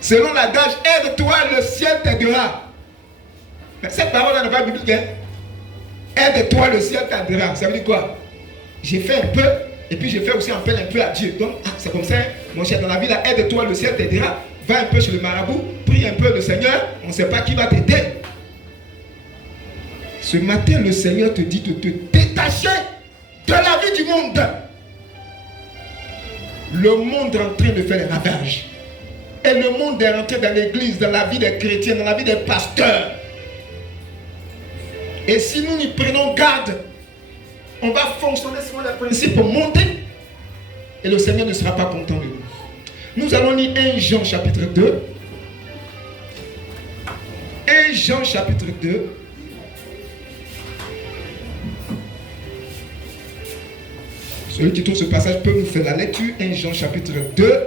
Selon l'adage, aide-toi, le ciel t'aidera. Mais cette parole-là n'est pas biblique. Hein? Aide-toi, le ciel t'aidera. Ça veut dire quoi? J'ai fait un peu, et puis j'ai fait aussi appel un peu à Dieu. Donc, c'est comme ça, mon cher, dans la vie, là, aide-toi, le ciel t'aidera. Va un peu chez le marabout, prie un peu le Seigneur, on ne sait pas qui va t'aider. Ce matin, le Seigneur te dit de te détacher de la vie du monde. Le monde est en train de faire des ravages. Et le monde est rentré dans l'église, dans la vie des chrétiens, dans la vie des pasteurs. Et si nous n'y prenons garde, on va fonctionner selon les principes montés. Et le Seigneur ne sera pas content de nous. Nous allons lire 1 Jean chapitre 2. 1 Jean chapitre 2. Celui qui trouve ce passage peut nous faire la lecture. 1 Jean chapitre 2.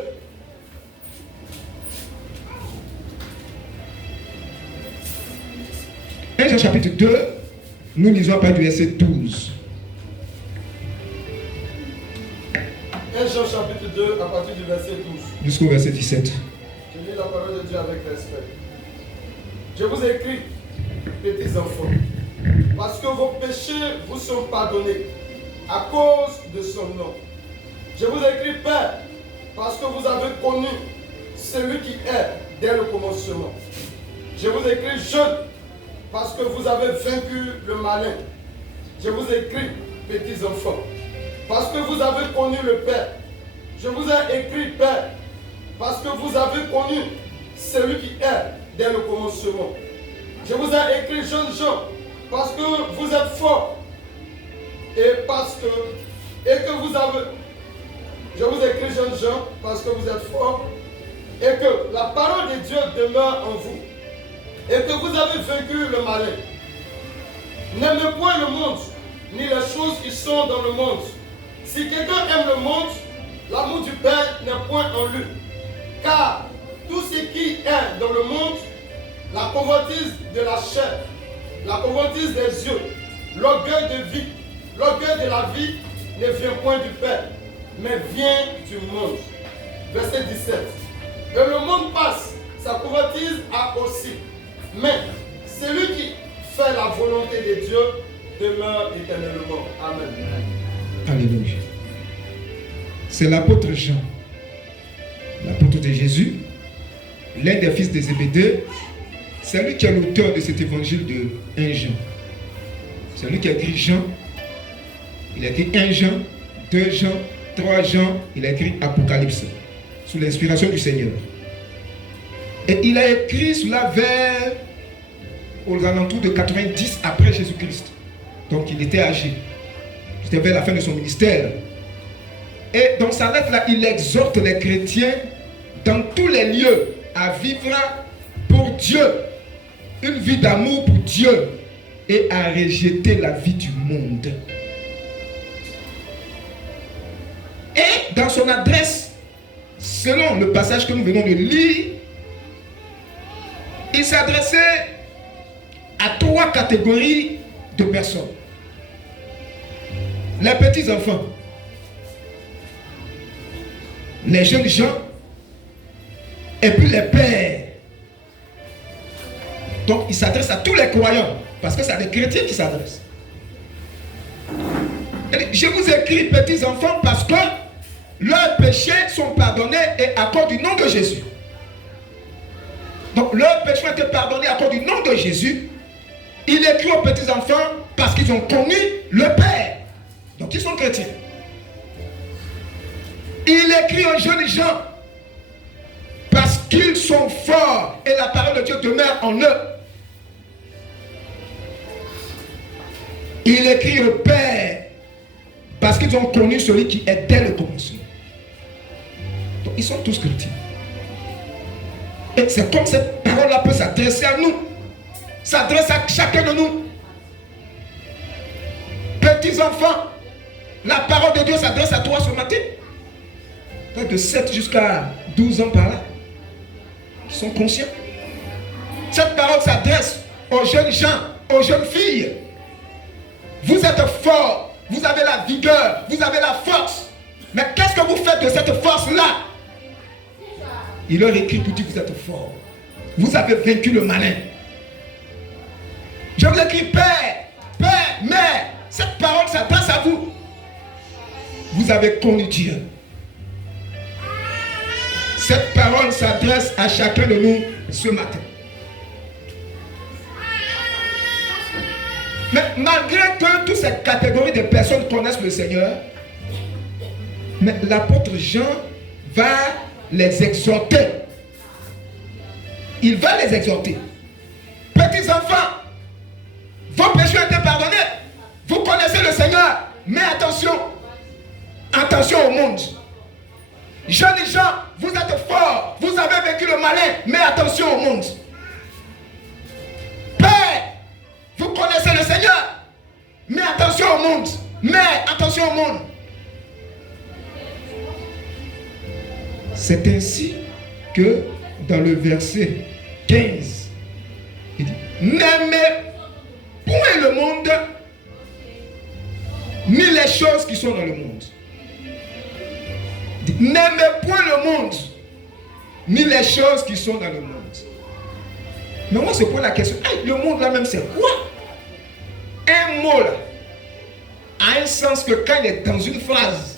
Jean chapitre 2, nous lisons à partir du verset 12. 1 Jean chapitre 2, à partir du verset 12. Jusqu'au verset 17. Je lis la parole de Dieu avec respect. Je vous écris, petits enfants, parce que vos péchés vous sont pardonnés à cause de son nom. Je vous écris, Père, parce que vous avez connu celui qui est dès le commencement. Je vous écris, jeunes, parce que vous avez vaincu le malin. Je vous écris, petits enfants, parce que vous avez connu le Père. Je vous ai écrit, Père, parce que vous avez connu celui qui est dès le commencement. Je vous ai écrit, jeunes gens, parce que vous êtes forts. Et parce que, je vous écris, jeunes gens, parce que vous êtes forts, et que la parole de Dieu demeure en vous, et que vous avez vaincu le malin. N'aimez point le monde, ni les choses qui sont dans le monde. Si quelqu'un aime le monde, l'amour du Père n'est point en lui. Car tout ce qui est dans le monde, la convoitise de la chair, la convoitise des yeux, l'orgueil de la vie ne vient point du Père, mais vient du monde. Verset 17. Et le monde passe, sa convoitise a aussi. Mais celui qui fait la volonté de Dieu demeure éternellement. Amen. Alléluia. C'est l'apôtre Jean, l'apôtre de Jésus, l'un des fils de Zébédée. C'est lui qui est l'auteur de cet évangile de 1 Jean. C'est lui qui a écrit Jean. Il a écrit 1 Jean, 2 Jean, 3 Jean. Il a écrit Apocalypse sous l'inspiration du Seigneur. Et il a écrit cela vers aux alentours de 90 après Jésus-Christ. Donc il était âgé. C'était vers la fin de son ministère. Et dans sa lettre là, il exhorte les chrétiens dans tous les lieux à vivre pour Dieu, une vie d'amour pour Dieu et à rejeter la vie du monde. Et dans son adresse, selon le passage que nous venons de lire, il s'adressait à 3 catégories de personnes. Les petits enfants, les jeunes gens, et puis les pères. Donc il s'adresse à tous les croyants, parce que c'est à des chrétiens qui s'adressent. Je vous écris, petits enfants, parce que leurs péchés sont pardonnés et à cause du nom de Jésus. Donc leurs péchés ont été pardonnés à cause du nom de Jésus. Il écrit aux petits enfants parce qu'ils ont connu le Père. Donc ils sont chrétiens. Il écrit aux jeunes gens parce qu'ils sont forts et la parole de Dieu demeure en eux. Il écrit au Père parce qu'ils ont connu celui qui est dès le commencement. Donc ils sont tous chrétiens. Et c'est comme cette parole-là peut s'adresser à nous. S'adresse à chacun de nous. Petits enfants, la parole de Dieu s'adresse à toi ce matin. De 7 jusqu'à 12 ans par là. Ils sont conscients. Cette parole s'adresse aux jeunes gens, aux jeunes filles. Vous êtes forts, vous avez la vigueur, vous avez la force. Mais qu'est-ce que vous faites de cette force-là? Il leur écrit pour dire: vous êtes forts. Vous avez vaincu le malin. Je vous écris: Père, Père, Mère. Cette parole s'adresse à vous. Vous avez connu Dieu. Cette parole s'adresse à chacun de nous ce matin. Mais malgré que toutes ces catégories de personnes connaissent le Seigneur, mais l'apôtre Jean va les exhorter. Il va les exhorter. Petits enfants, vos péchés ont été pardonnés. Vous connaissez le Seigneur. Mais attention. Attention au monde. Jeunes gens, vous êtes forts. Vous avez vécu le malin. Mais attention au monde. Père, vous connaissez le Seigneur. Mais attention au monde. Mais attention au monde. C'est ainsi que dans le verset 15, il dit: n'aimez point le monde, ni les choses qui sont dans le monde. N'aimez point le monde, ni les choses qui sont dans le monde. Mais moi, je pose la question: le monde là même, c'est quoi? Un mot là a un sens que quand il est dans une phrase.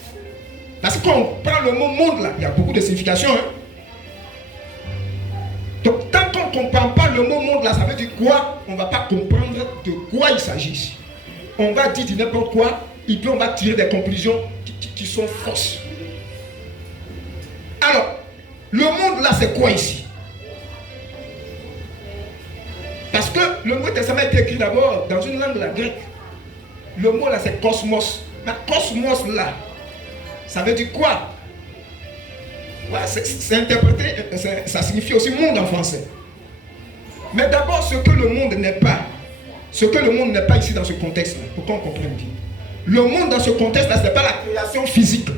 Parce que quand on prend le mot monde là, il y a beaucoup de significations. Donc tant qu'on ne comprend pas le mot monde là, ça veut dire quoi? On ne va pas comprendre de quoi il s'agit ici. On va dire n'importe quoi, et puis on va tirer des conclusions qui sont fausses. Alors, le monde là, c'est quoi ici? Parce que le Nouveau Testament a été écrit d'abord dans une langue la grecque. Le mot là, c'est cosmos. Mais cosmos là, ça veut dire quoi? Ouais, c'est interprété, ça signifie aussi monde en français. Mais d'abord, ce que le monde n'est pas, ici dans ce contexte-là, pour qu'on comprenne bien. Le monde dans ce contexte-là, ce n'est pas la création physique.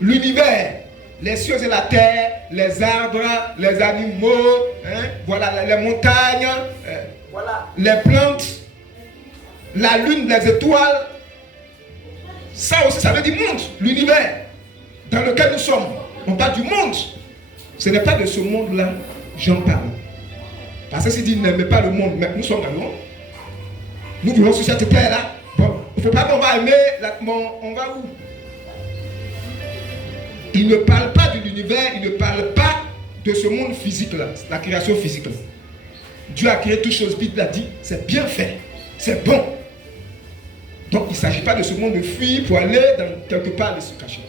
L'univers, les cieux et la terre, les arbres, les animaux, voilà, les montagnes, voilà, les plantes, la lune, les étoiles. Ça aussi, ça veut dire monde, l'univers dans lequel nous sommes. On parle du monde. Ce n'est pas de ce monde-là j'en parle. Parce que s'il dit n'aimez pas le monde, mais nous sommes dans le monde. Nous vivons sur cette terre-là. Bon, il ne faut pas qu'on va aimer, on va où? Il ne parle pas de l'univers, il ne parle pas de ce monde physique-là, la création physique-là. Dieu a créé toutes choses, il a dit, c'est bien fait, c'est bon. Donc il ne s'agit pas de ce monde de fuir pour aller dans quelque part et se cacher.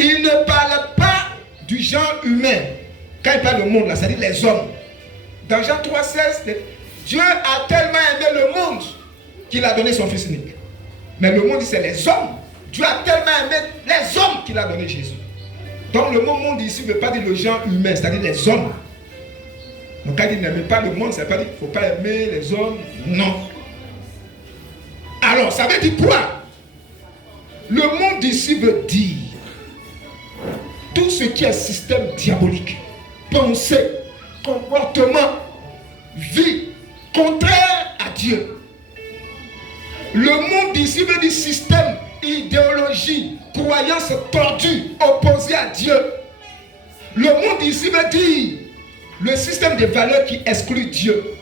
Il ne parle pas du genre humain. Quand il parle du monde, là, c'est-à-dire les hommes. Dans Jean 3,16, Dieu a tellement aimé le monde qu'il a donné son fils unique. Mais le monde, c'est les hommes. Dieu a tellement aimé les hommes qu'il a donné Jésus. Donc le mot monde ici ne veut pas dire le genre humain, c'est-à-dire les hommes. Donc quand il dit n'aimez pas le monde, ça ne veut pas dire qu'il ne faut pas aimer les hommes. Non. Alors, ça veut dire quoi? Le monde ici veut dire tout ce qui est système diabolique, pensée, comportement, vie, contraire à Dieu. Le monde ici veut dire système, idéologie, croyance tordue, opposée à Dieu. Le monde ici veut dire le système de valeurs qui exclut Dieu.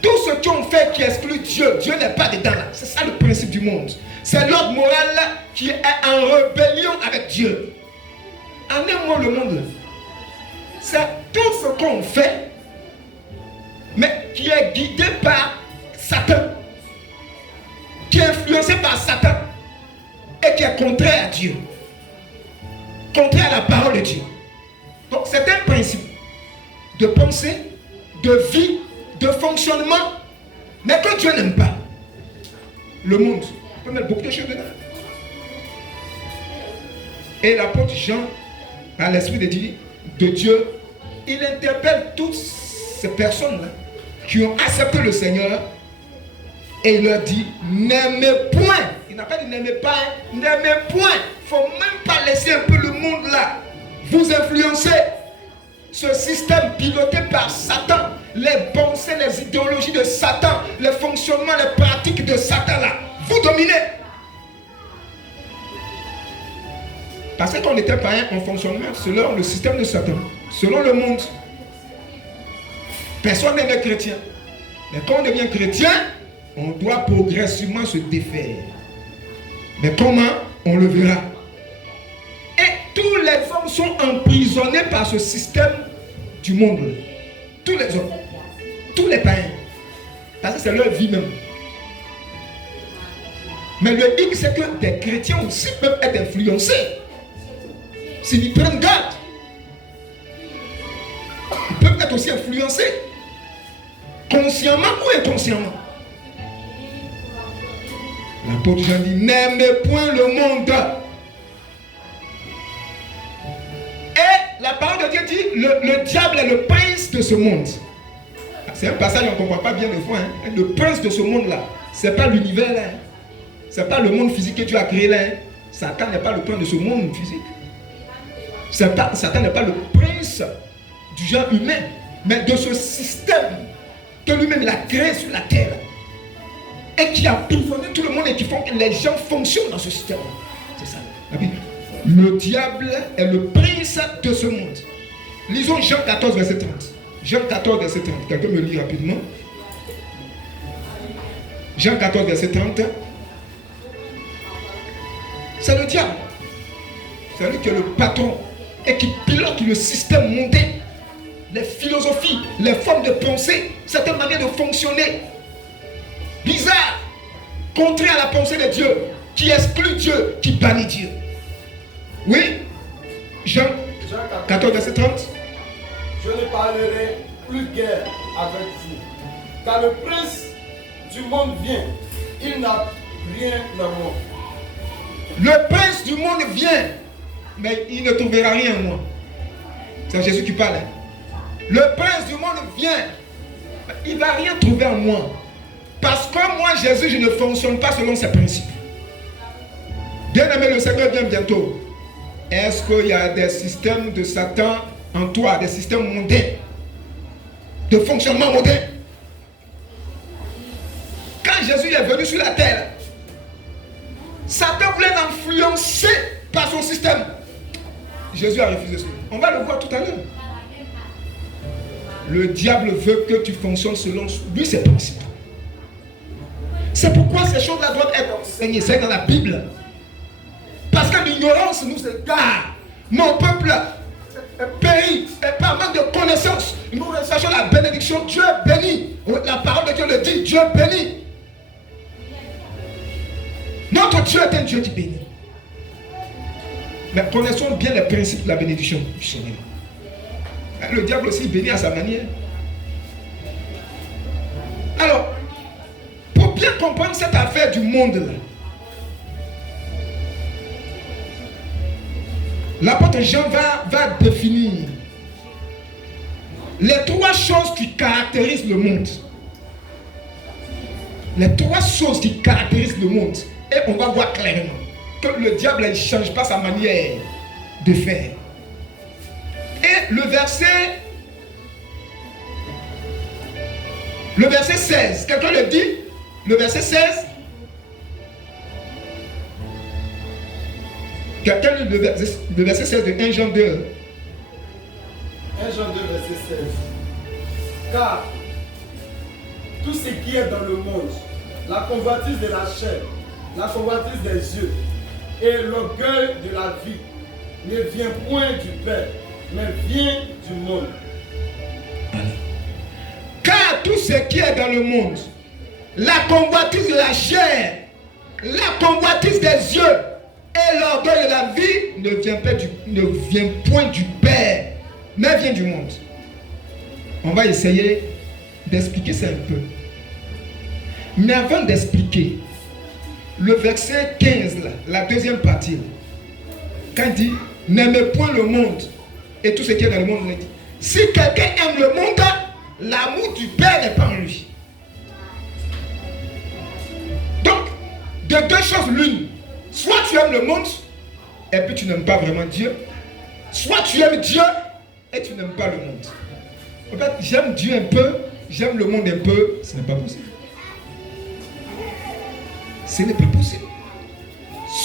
Tout ce qu'on fait qui exclut Dieu, Dieu n'est pas dedans là. C'est ça le principe du monde. C'est l'ordre moral qui est en rébellion avec Dieu. En un mot, le monde là, c'est tout ce qu'on fait, mais qui est guidé par Satan, qui est influencé par Satan et qui est contraire à Dieu, contraire à la parole de Dieu. Donc c'est un principe de pensée, de vie, de fonctionnement, mais que Dieu n'aime pas. Le monde, on peut mettre beaucoup de choses dedans. Et l'apôtre Jean, par l'Esprit de Dieu, il interpelle toutes ces personnes-là qui ont accepté le Seigneur et il leur dit n'aimez point. Il n'a pas dit n'aimez pas, n'aimez point. Il ne faut même pas laisser un peu le monde là vous influencer. Ce système piloté par Satan, les pensées, les idéologies de Satan, les fonctionnements, les pratiques de Satan là, vous dominez. Parce que quand on était païen, on fonctionnait selon le système de Satan, selon le monde. Personne n'est chrétien. Mais quand on devient chrétien, on doit progressivement se défaire. Mais comment? On le verra. Et tous les hommes sont emprisonnés par ce système du monde. Tous les hommes. Tous les païens. Parce que c'est leur vie même. Mais le hic, c'est que des chrétiens aussi peuvent être influencés. S'ils prennent garde, ils peuvent être aussi influencés. Consciemment ou inconsciemment. L'apôtre Jean dit, n'aimez point le monde. Et la parole de Dieu dit, le diable est le prince de ce monde. C'est un passage qu'on ne comprend pas bien des fois. Hein. Le prince de ce monde-là, ce n'est pas l'univers là. Hein. Ce n'est pas le monde physique que Dieu a créé là. Hein. Satan n'est pas le prince de ce monde physique. Satan n'est pas le prince du genre humain, mais de ce système que lui-même il a créé sur la terre et qui a prisonné tout le monde et qui font que les gens fonctionnent dans ce système. C'est ça la Bible. Le diable est le prince de ce monde. Lisons Jean 14, verset 30. Jean 14, verset 30. Quelqu'un me lit rapidement. Jean 14, verset 30. C'est le diable. C'est lui qui est le patron et qui pilote le système mondain. Les philosophies, les formes de pensée, certaines manières de fonctionner. Bizarre, contraire à la pensée de Dieu, qui exclut Dieu, qui bannit Dieu. Oui, Jean 14, verset 30. Je ne parlerai plus guère avec vous, car le prince du monde vient, il n'a rien à moi. Le prince du monde vient, mais il ne trouvera rien en moi. C'est Jésus qui parle. Le prince du monde vient, il ne va rien trouver en moi. Parce que moi, Jésus, je ne fonctionne pas selon ses principes. Bien aimé, le Seigneur vient bientôt. Est-ce qu'il y a des systèmes de Satan en toi, des systèmes mondains, de fonctionnement mondain? Quand Jésus est venu sur la terre, Satan voulait l'influencer par son système. Jésus a refusé cela. On va le voir tout à l'heure. Le diable veut que tu fonctionnes selon lui ses principes. C'est pourquoi ces choses-là doivent être enseignées. C'est dans la Bible. Parce que l'ignorance nous égare. Mon peuple périt et par manque de connaissance. Nous recherchons la bénédiction. Dieu bénit. La parole de Dieu le dit. Dieu bénit. Notre Dieu est un Dieu qui bénit. Mais connaissons bien les principes de la bénédiction du Seigneur. Le diable aussi bénit à sa manière. Alors, pour bien comprendre cette affaire du monde là, l'apôtre Jean va définir les trois choses qui caractérisent le monde. Les trois choses qui caractérisent le monde. Et on va voir clairement que le diable ne change pas sa manière de faire. Et le verset 16, quelqu'un le dit? Le verset 16. Quelqu'un lit le verset 16 de 1 Jean 2. 1 Jean 2, verset 16. Car tout ce qui est dans le monde, la convoitise de la chair, la convoitise des yeux et l'orgueil de la vie, ne vient point du Père, mais vient du monde. Car tout ce qui est dans le monde, la convoitise de la chair, la convoitise des yeux et l'orgueil de la vie ne vient point du Père, mais vient du monde. On va essayer d'expliquer ça un peu. Mais avant d'expliquer, le verset 15, là, la deuxième partie, quand il dit « N'aimez point le monde et tout ce qui est dans le monde », il dit « Si quelqu'un aime le monde, l'amour du Père n'est pas en lui. » Donc, de deux choses l'une. Soit tu aimes le monde et puis tu n'aimes pas vraiment Dieu. Soit tu aimes Dieu et tu n'aimes pas le monde. En fait, j'aime Dieu un peu, j'aime le monde un peu, ce n'est pas possible. Ce n'est pas possible.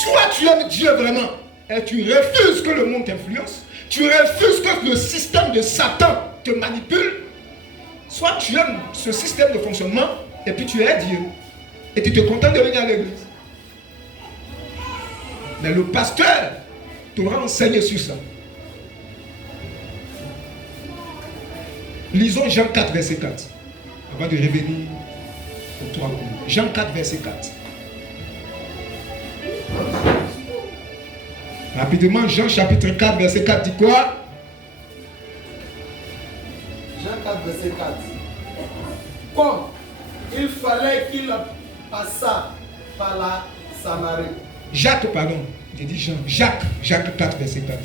Soit tu aimes Dieu vraiment et tu refuses que le monde t'influence, tu refuses que le système de Satan te manipule, soit tu aimes ce système de fonctionnement et puis tu es Dieu et tu te contentes de venir à l'église. Mais le pasteur t'aura enseigné sur ça. Lisons Jean 4, verset 4. Avant de revenir aux 3 points. Jean 4, verset 4. Rapidement, Jean chapitre 4, verset 4 dit quoi? Jean 4, verset 4. Comme il fallait qu'il passât par la Samarie. Jacques, pardon. J'ai dit Jean. Jacques 4, verset 4.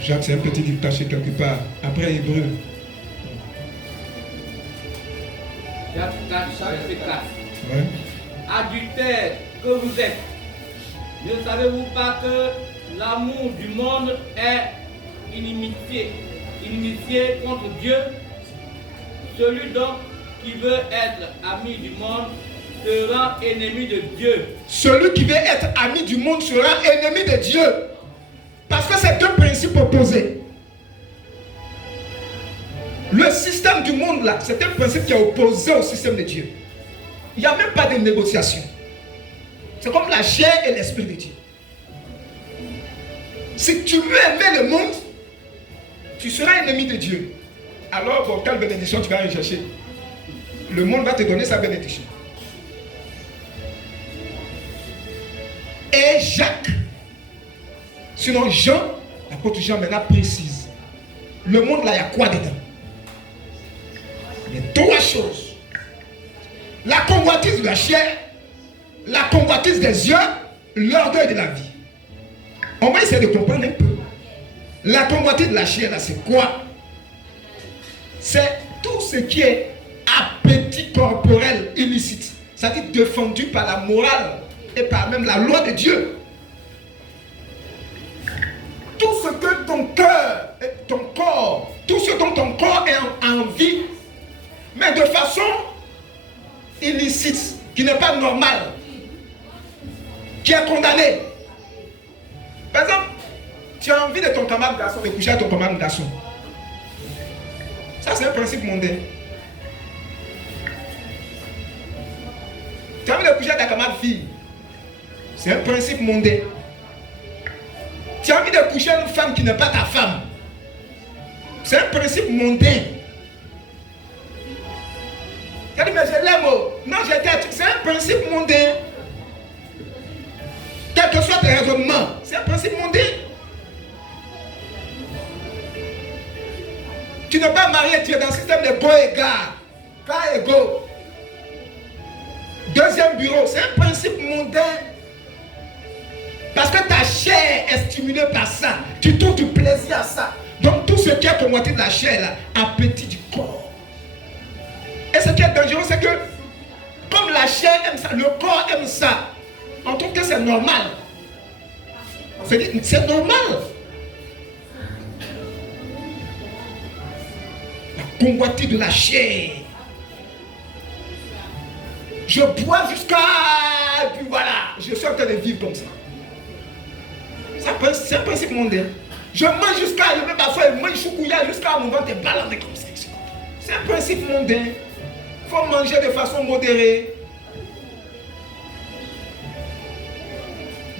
Jacques, c'est un petit livre caché quelque part. Après Hébreu. Jacques 4, verset 4. Ouais. Adultères que vous êtes, ne savez-vous pas que l'amour du monde est inimitié contre Dieu? Celui donc qui veut être ami du monde sera ennemi de Dieu. Celui qui veut être ami du monde sera ennemi de Dieu. Parce que c'est deux principes opposés. Le système du monde là, c'est un principe qui est opposé au système de Dieu. Il n'y a même pas de négociation. C'est comme la chair et l'esprit de Dieu. Si tu veux aimer le monde, tu seras ennemi de Dieu. Alors, bon, quelle bénédiction tu vas aller chercher? Le monde va te donner sa bénédiction. Et Jacques, sinon Jean, l'apôtre Jean maintenant précise. Le monde là, il y a quoi dedans? Il y a 3 choses. La convoitise de la chair, la convoitise des yeux, l'orgueil de la vie. On va essayer de comprendre un peu. La convoitise de la chair là, c'est quoi? C'est tout ce qui est appétit corporel illicite, c'est-à-dire défendu par la morale et par même la loi de Dieu. Tout ce que ton cœur, ton corps, tout ce dont ton corps est en envie, mais de façon illicite, qui n'est pas normale, qui est condamnée. Par exemple, tu as envie de ton camarade garçon, de coucher à ton camarade garçon. Ça, c'est un principe mondain. Tu as envie de coucher à ta camarade fille. C'est un principe mondain. Tu as envie de coucher à une femme qui n'est pas ta femme. C'est un principe mondain. Tu as dit, mais je l'aime. Non, c'est un principe mondain. Quel que soit tes raisonnements, c'est un principe mondain. Tu n'es pas marié, tu es dans le système de go égard. Cas égaux. Deuxième bureau, c'est un principe mondain. Parce que ta chair est stimulée par ça. Tu trouves du plaisir à ça. Donc tout ce qui est convoité de la chair, là, appétit du corps. Et ce qui est dangereux, c'est que comme la chair aime ça, le corps aime ça, on trouve que c'est normal. On se dit, c'est normal. La convoitise de la chair. Je bois jusqu'à... Et puis voilà, je suis en train de vivre comme ça. C'est un principe mondain. Je mange jusqu'à... Je vais m'asseoir et mange choukouya jusqu'à mon ventre et balancer comme ça. C'est un principe mondain. Il faut manger de façon modérée.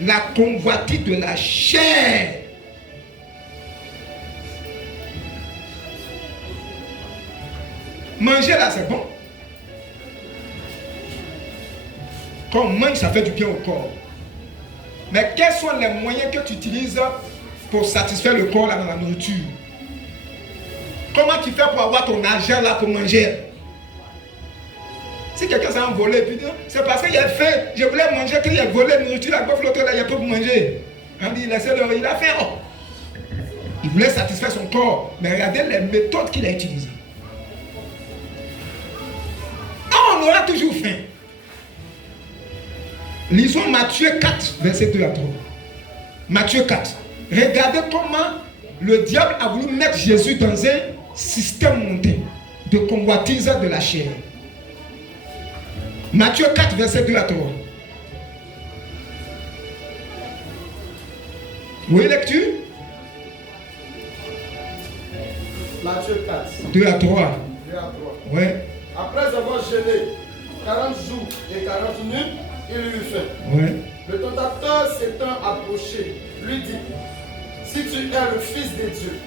La convoitise de la chair. Manger là, c'est bon. Quand on mange, ça fait du bien au corps. Mais quels sont les moyens que tu utilises pour satisfaire le corps là dans la nourriture? Comment tu fais pour avoir ton argent là pour manger? Si quelqu'un s'est envolé, puis c'est parce qu'il a faim, je voulais manger, qu'il a volé la nourriture, la bouffe, l'autre là, il a pas pour manger. On dit, laissez-le, il a faim. Oh. Il voulait satisfaire son corps, mais regardez les méthodes qu'il a utilisées. Oh, on aura toujours faim. Lisons Matthieu 4, verset 2 à 3. Matthieu 4. Regardez comment le diable a voulu mettre Jésus dans un système monté de convoitise de la chair. Matthieu 4, verset 2 à 3. Oui, lecture. Matthieu 4. 2 à 3. 2 à 3. Ouais. Après avoir jeûné 40 jours et 40 nuits, il eut faim. Ouais. Le tentateur s'étant approché, lui dit, si tu es le Fils de Dieu,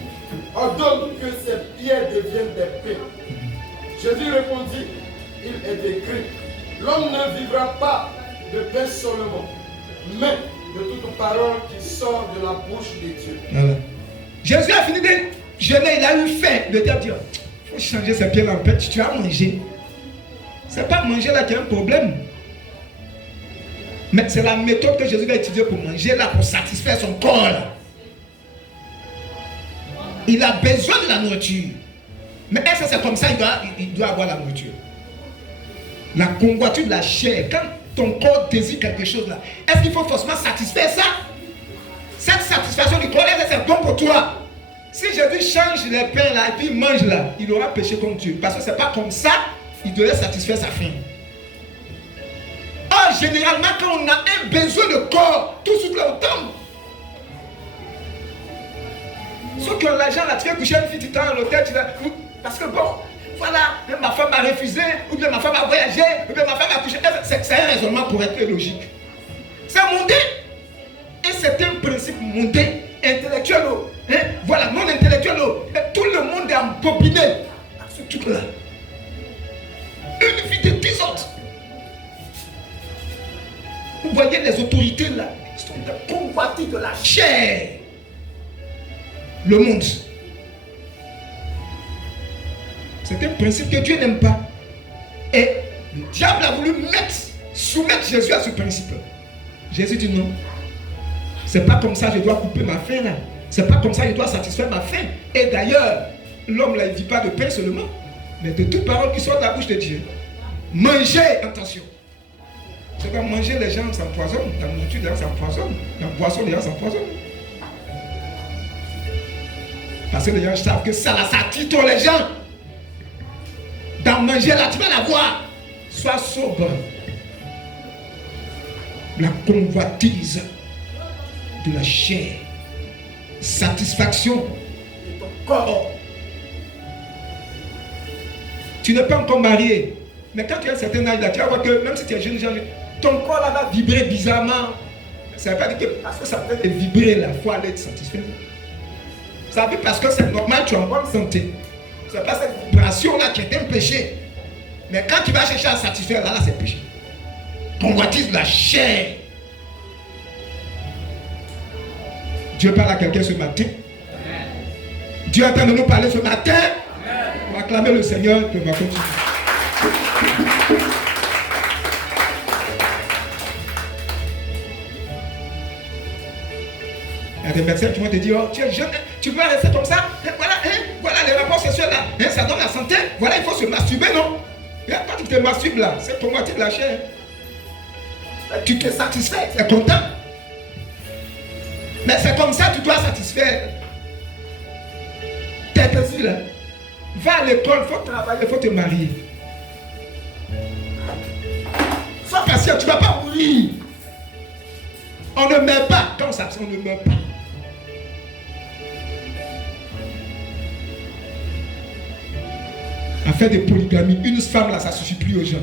ordonne que ces pierres deviennent des pains. Jésus répondit, il est écrit, l'homme ne vivra pas de pain seulement, mais de toute parole qui sort de la bouche de Dieu. Voilà. Jésus a fini de jeûner, il a eu faim. Le diable dit, il faut changer ces pierres en pain, tu as mangé. C'est pas manger là qui est un problème. Mais c'est la méthode que Jésus va utiliser pour manger là, pour satisfaire son corps là. Il a besoin de la nourriture. Mais est-ce que c'est comme ça il doit avoir la nourriture? La convoiture de la chair, quand ton corps désire quelque chose là, est-ce qu'il faut forcément satisfaire ça? Cette satisfaction du corps, est-ce que c'est bon pour toi? Si Jésus change les pains là et puis il mange là, il aura péché comme Dieu. Parce que c'est pas comme ça, il devait satisfaire sa faim. Or, généralement, quand on a un besoin de corps, tout de suite là, on tombe. Ceux qui ont l'argent là, tu fais coucher une fille, tu t'en à l'hôtel, tu vas. Parce que bon, voilà, ma femme m'a refusé, ou bien ma femme a voyagé, ou bien ma femme a couché. C'est un raisonnement correct et logique. C'est monté. Et c'est un principe monté, intellectuel. Hein? Voilà, non intellectuel. Et tout le monde est embobiné à ce truc-là. Une vie de désordre. Vous voyez les autorités là, ils sont des convoités de la chair. Le monde. C'est un principe que Dieu n'aime pas. Et le diable a voulu soumettre Jésus à ce principe. Jésus dit non. C'est pas comme ça que je dois couper ma faim là. C'est pas comme ça que je dois satisfaire ma faim. Et d'ailleurs, l'homme là, il ne vit pas de pain seulement, mais de toute parole qui sort de la bouche de Dieu. Manger, attention. C'est quand manger, les gens s'empoisonnent. Dans la nourriture, les gens s'empoisonnent. Dans la boisson, les gens s'empoisonnent. Parce que les gens savent que ça attire trop les gens. Dans manger là, tu vas la voir. Sois sobre. La convoitise de la chair. Satisfaction de ton corps. Tu n'es pas encore marié. Mais quand tu as un certain âge là, tu vas voir que même si tu es jeune, ton corps là va vibrer bizarrement. Ça ne veut pas dire que parce que ça peut vibrer là, il faut aller te satisfaire. Ça veut parce que c'est normal, tu es en bonne santé. Ce n'est pas cette vibration là qui est un péché. Mais quand tu vas chercher à satisfaire, là c'est péché. Convoitise de la chair. Dieu parle à quelqu'un ce matin. Amen. Dieu est en train de nous parler ce matin. Amen. Pour acclamer le Seigneur que va continuer. Il y a des médecins qui vont te dire, oh, tu es jeune, tu peux rester comme ça. Voilà les rapports sexuels là. Ça donne la santé. Voilà, il faut se masturber, non? Et quand tu te masturbes là, c'est pour moitié de la chair. Tu te satisfais, tu es content. Mais c'est comme ça que tu dois satisfaire tes désirs là. Va à l'école, il faut travailler, il faut te marier. Sois patient, tu ne vas pas mourir. On ne meurt pas. Quand on s'absent, on ne meurt pas. Affaire de polygamie, une femme là, ça ne suffit plus aux gens.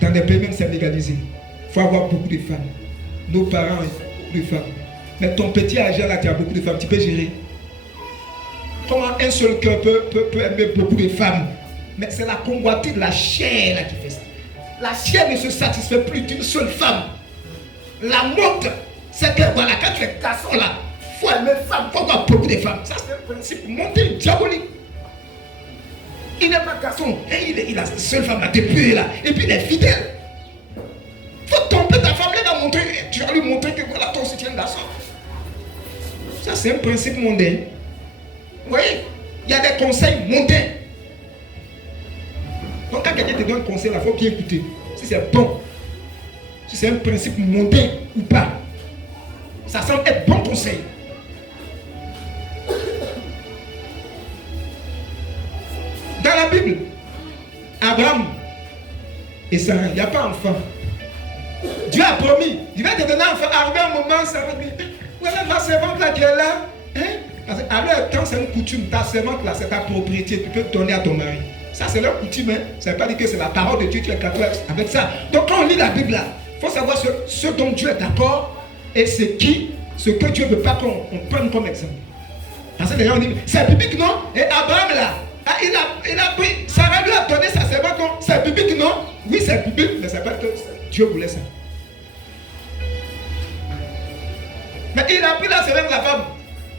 Dans des pays même, c'est légalisé. Il faut avoir beaucoup de femmes. Nos parents ont beaucoup de femmes. Mais ton petit âge là, tu as beaucoup de femmes, tu peux gérer. Comment un seul cœur peut aimer beaucoup de femmes? Mais c'est la convoitise de la chair là qui fait ça. La chair ne se satisfait plus d'une seule femme. La mode, c'est que voilà, quand tu es garçon là, il faut aimer femme, il faut avoir beaucoup de femmes. Ça c'est un principe monté diabolique. Il n'est pas garçon, il a une seule femme là, depuis là, et puis il est fidèle. Il faut tromper ta femme, elle va montrer, tu vas lui montrer que voilà ton soutien garçon. Ça c'est un principe mondain. Vous voyez, il y a des conseils mondains. Donc quand quelqu'un te donne un conseil, il faut bien écouter. Si c'est bon, si c'est un principe mondain ou pas. Ça semble être bon conseil. Dans la Bible, Abraham, et Sarah. Il n'y a pas d'enfant. Dieu a promis. Il va te donner un enfant. Arrivé un moment, ça va dire, voilà ma servante là qui est là. Hein? Alors, quand c'est une coutume, ta servante là, c'est ta propriété. Tu peux donner à ton mari. Ça, c'est leur coutume. Hein? Ça ne veut pas dire que c'est la parole de Dieu. Tu es catholique avec ça. Donc, quand on lit la Bible là, il faut savoir ce dont Dieu est d'accord et ce que Dieu ne veut pas qu'on prenne comme exemple. Parce que les gens disent, c'est biblique, non? Et Abraham là, il a pris, Sarah lui a donné sa servante, non? C'est biblique, non? Oui, c'est biblique, mais c'est pas que Dieu voulait ça. Mais il a pris la servante de la femme.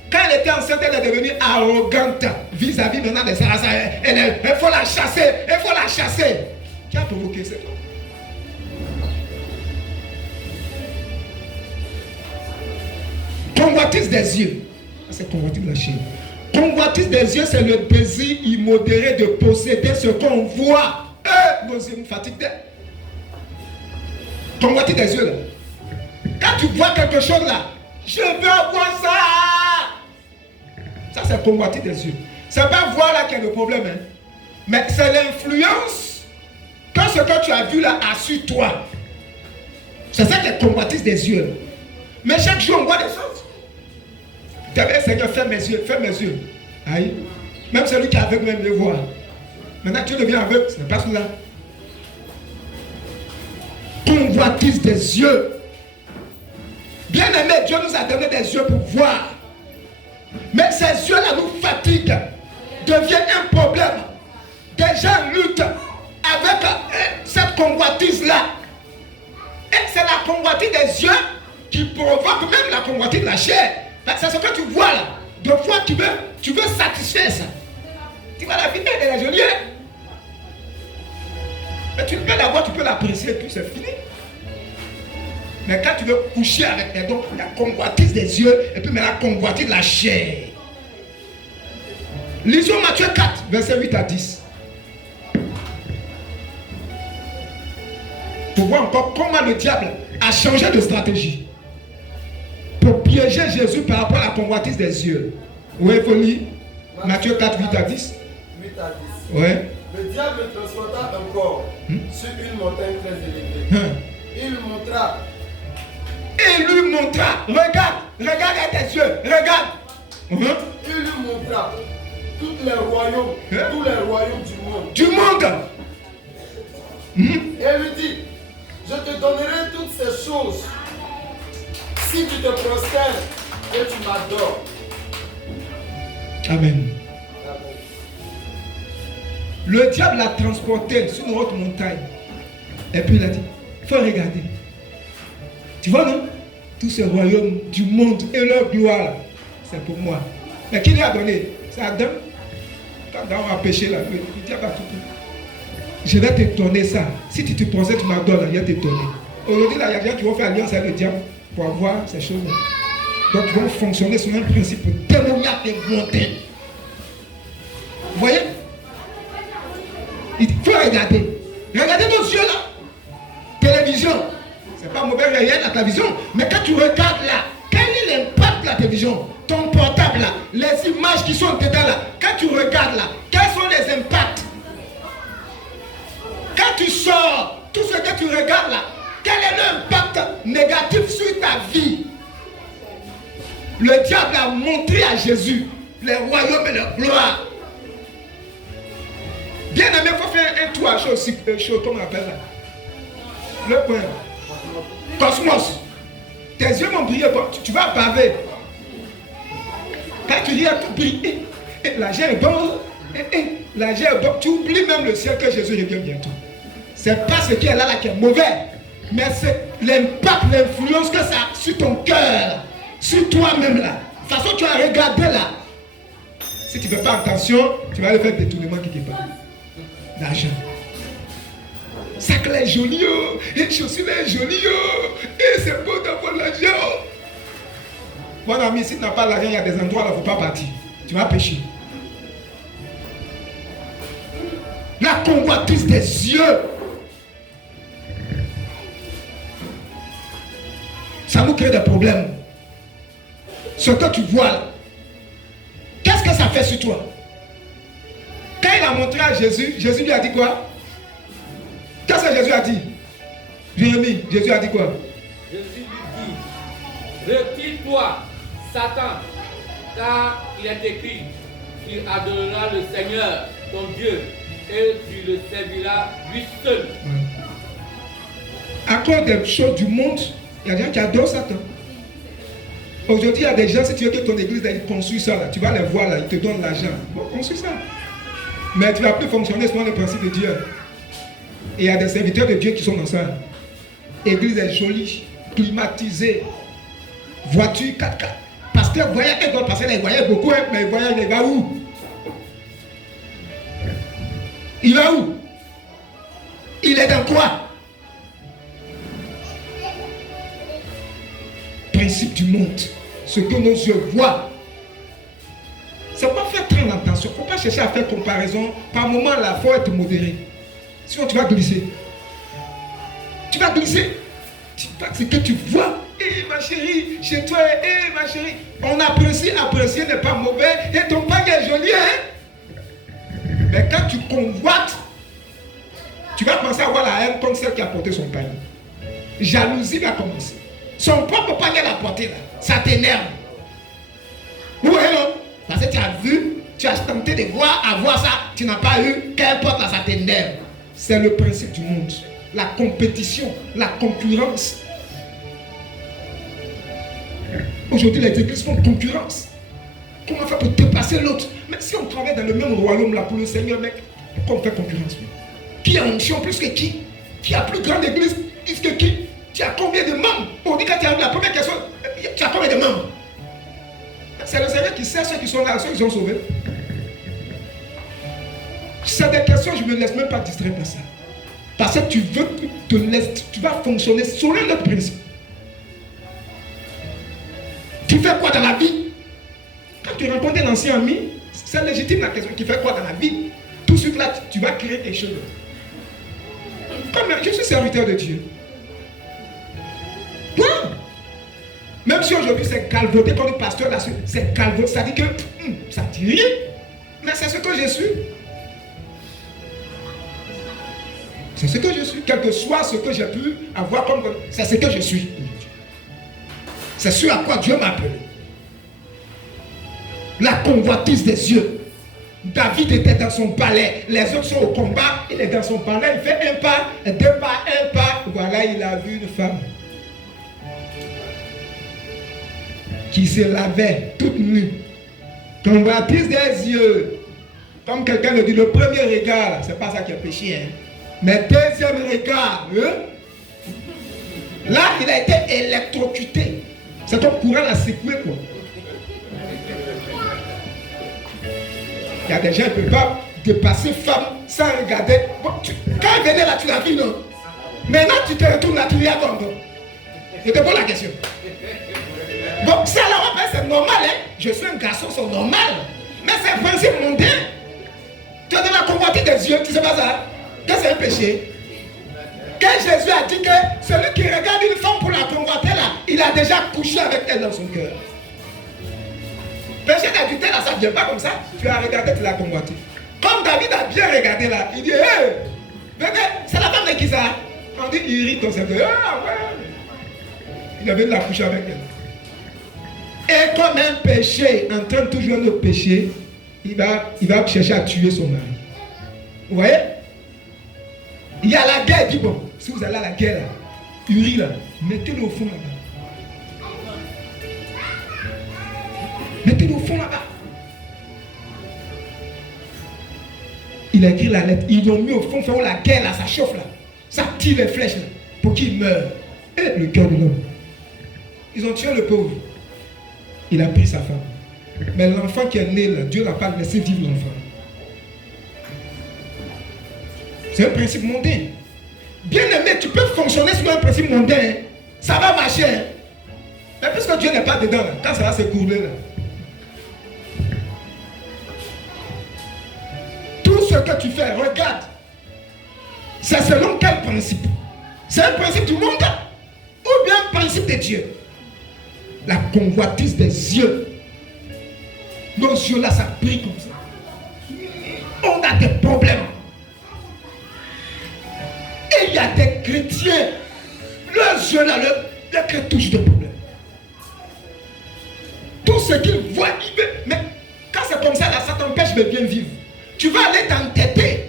Quand elle était enceinte, elle est devenue arrogante vis-à-vis maintenant de Sarah. Il faut la chasser, il faut la chasser. Qui a provoqué ça? Convoitise des yeux. C'est convoitise de la chair. Convoitise des yeux, c'est le désir immodéré de posséder ce qu'on voit. Nos yeux me fatiguent. Convoitise des yeux là. Quand tu vois quelque chose là, je veux avoir ça. Ça c'est convoitise des yeux. C'est pas voir là qu'il y a le problème. Hein. Mais c'est l'influence que ce que tu as vu là a sur toi. C'est ça qui est convoitise des yeux. Là. Mais chaque jour on voit des choses. Seigneur, fais mes yeux. Aïe. Même celui qui est aveugle même le voit. Maintenant tu deviens aveugle, ce n'est pas cela. Convoitise des yeux. Bien aimé, Dieu nous a donné des yeux pour voir. Mais ces yeux-là nous fatiguent. Deviennent un problème. Des gens luttent avec cette convoitise-là. Et c'est la convoitise des yeux qui provoque même la convoitise de la chair. C'est ce que tu vois là. De fois tu veux satisfaire ça. Tu vois la vie, elle est jolie. Mais tu peux la voir, tu peux l'apprécier et puis c'est fini. Mais quand tu veux coucher avec elle, donc la convoitise des yeux et puis mais la convoitise de la chair. Lisons Matthieu 4, verset 8 à 10. Pour voir encore comment le diable a changé de stratégie. Pour piéger Jésus par rapport à la convoitise des yeux. Oui, il faut lire Matthieu 4, 8 à 10. 8 à 10. Ouais. Le diable transporta encore sur une montagne très élevée. Il montra. Il lui montra. Regarde avec tes yeux. Regarde. Il lui montra tous les royaumes du monde. Et lui dit, je te donnerai toutes ces choses si tu te prosternes et tu m'adores. Amen. Le diable l'a transporté sur une haute montagne. Et puis il a dit, il faut regarder. Tu vois non? Tous ces royaumes du monde et leur gloire, c'est pour moi. Mais qui lui a donné? C'est Adam. Quand Adam a péché là, le diable a tout pris. Je vais te donner ça. Si tu te pensais tu m'adores, il va te donner. Aujourd'hui, il y a des gens qui vont faire alliance avec le diable pour avoir ces choses-là. Donc ils vont fonctionner sur un principe démoniaque et monté. Vous voyez? Il faut regarder. Regardez nos yeux là. Télévision. C'est pas mauvais réel la télévision. Mais quand tu regardes là, quel est l'impact de la télévision? Ton portable là, les images qui sont dedans là. Quand tu regardes là, quels sont les impacts? Quand tu sors, tout ce que tu regardes là, quel est l'impact négatif sur ta vie? Le diable a montré à Jésus les royaumes et leur gloire. Bien aimé, il faut faire un tour à chaud, comment on appelle ça? Le point. Cosmos. Tes yeux vont briller, tu vas baver. Quand tu lis, tout brille. L'argent est bon. L'argent est bon. Tu oublies même le ciel que Jésus revient bientôt. C'est pas ce qui est là qui est mauvais. Mais c'est l'impact, l'influence que ça a sur ton cœur. Sur toi-même là. De toute façon, tu as regardé là. Si tu ne fais pas attention, tu vas le faire détournement quelque part. L'argent. Ça est joli, oh. Et chaussures est joli, oh. Et c'est beau d'avoir l'argent. Mon ami, si tu n'as pas l'argent, il y a des endroits là, il ne faut pas partir. Tu vas pécher. La convoitise des yeux. Ça nous crée des problèmes. Ce que tu vois là, qu'est-ce que ça fait sur toi? Quand il a montré à Jésus, Jésus lui a dit quoi? Qu'est-ce que Jésus a dit? Jérémie, Jésus a dit quoi? Jésus lui dit, retire-toi, Satan, car il est écrit, tu adoreras le Seigneur, ton Dieu, et tu le serviras lui seul. À cause des choses du monde, il y a des gens qui adorent Satan. Aujourd'hui, il y a des gens, si tu veux que ton église construise ça, là, tu vas les voir, là, ils te donnent l'argent. Bon, construis ça. Mais tu ne vas plus fonctionner selon les principes de Dieu. Et il y a des serviteurs de Dieu qui sont dans ça. L'église est jolie, climatisée, voiture 4x4. Pasteur voyait un autre pasteur, il voyait beaucoup, mais il va où? Il va où? Il est dans quoi? Principe du monde. Ce que nos yeux voient. C'est pas faire très attention. Il ne faut pas chercher à faire comparaison. Par moment, là, il faut être modéré. Sinon, tu vas glisser. Tu vas glisser. Ce que tu vois. Eh ma chérie, chez toi, eh ma chérie. On apprécie, apprécier n'est pas mauvais. Et ton panier est joli, hein? Mais quand tu convoites, tu vas commencer à avoir la haine comme celle qui a porté son panier. Jalousie va commencer. Son propre panier l'a porté là. Ça t'énerve. Oui, non? Parce que tu as vu, tu as tenté de voir, avoir ça, tu n'as pas eu, qu'importe là, ça t'énerve. C'est le principe du monde. La compétition, la concurrence. Aujourd'hui, les églises font concurrence. Comment faire pour dépasser l'autre? Mais si on travaille dans le même royaume là pour le Seigneur, mec, pourquoi on fait concurrence? Qui a onction plus que qui? Qui a plus grande église plus que qui? Tu as combien de membres? On dit quand tu arrives la première question, tu as combien de membres? C'est le Seigneur qui sait ceux qui sont là, ceux qui sont sauvés. C'est des questions, je ne me laisse même pas distraire par ça. Parce que tu veux te laisser, tu vas fonctionner selon notre principe. Tu fais quoi dans la vie? Quand tu rencontres un ancien ami, c'est légitime la question. Tu fais quoi dans la vie? Tout de suite là, tu vas créer quelque chose. Comme je suis serviteur de Dieu. Ouais. Même si aujourd'hui c'est calvoté comme le pasteur là, c'est calvoté, ça dit que ça dit rien. Mais c'est ce que je suis. C'est ce que je suis. Quel que soit ce que j'ai pu avoir comme... C'est ce que je suis. C'est ce à quoi Dieu m'a appelé. La convoitise des yeux. David était dans son palais. Les autres sont au combat. Il est dans son palais. Il fait un pas, deux pas, un pas. Voilà, il a vu une femme qui se lavait toute nue. Convoitise des yeux. Comme quelqu'un le dit, le premier regard, c'est pas ça qui est péché. Hein. Mais deuxième regard, là, il a été électrocuté. C'est comme courant l'a secoué, quoi. Il y a des gens qui ne peuvent pas dépasser femme sans regarder. Bon, quand elle venait là, tu l'as vu, non? Maintenant, tu te retournes là, tu lui as comme. Je te pose la question. Bon, ça là, c'est normal, hein? Je suis un garçon, c'est normal. Mais c'est un principe mondain. Tu as de la convoitise des yeux, tu sais pas ça? Que c'est un péché. Quand Jésus a dit que celui qui regarde une femme pour la convoiter là, il a déjà couché avec elle dans son cœur. Péché d'adultère là, ça ne vient pas comme ça. Tu as regardé, tu l'as convoité. Comme David a bien regardé là, il dit hey, c'est la femme de qui ça? On dit il rit dans sa cœur. Ah ouais. Il avait de la coucher avec elle. Et comme un péché entraîne toujours un autre péché, il va chercher à tuer son mari. Vous voyez? Il y a la guerre, il dit bon, si vous allez à la guerre là, Uri là, mettez-le au fond là-bas. Mettez-le au fond là-bas. Il a écrit la lettre, ils l'ont mis au fond, fait où la guerre là, ça chauffe là, ça tire les flèches là, pour qu'il meure. Et le cœur de l'homme. Ils ont tué le pauvre. Il a pris sa femme. Mais l'enfant qui est né là, Dieu n'a pas laissé vivre l'enfant. C'est un principe mondain. Bien aimé, tu peux fonctionner sur un principe mondain. Hein. Ça va marcher. Hein. Mais puisque Dieu n'est pas dedans, là, quand ça va se courber, là. Tout ce que tu fais, regarde. C'est selon quel principe? C'est un principe du monde ou bien un principe de Dieu? La convoitise des yeux. Nos yeux là, ça brille comme ça. On a des problèmes. Et il y a des chrétiens, leurs yeux là, leur créent toujours des problèmes. Tout ce qu'ils voient, ils veulent. Mais quand c'est comme ça, là, ça t'empêche de bien vivre. Tu vas aller t'entêter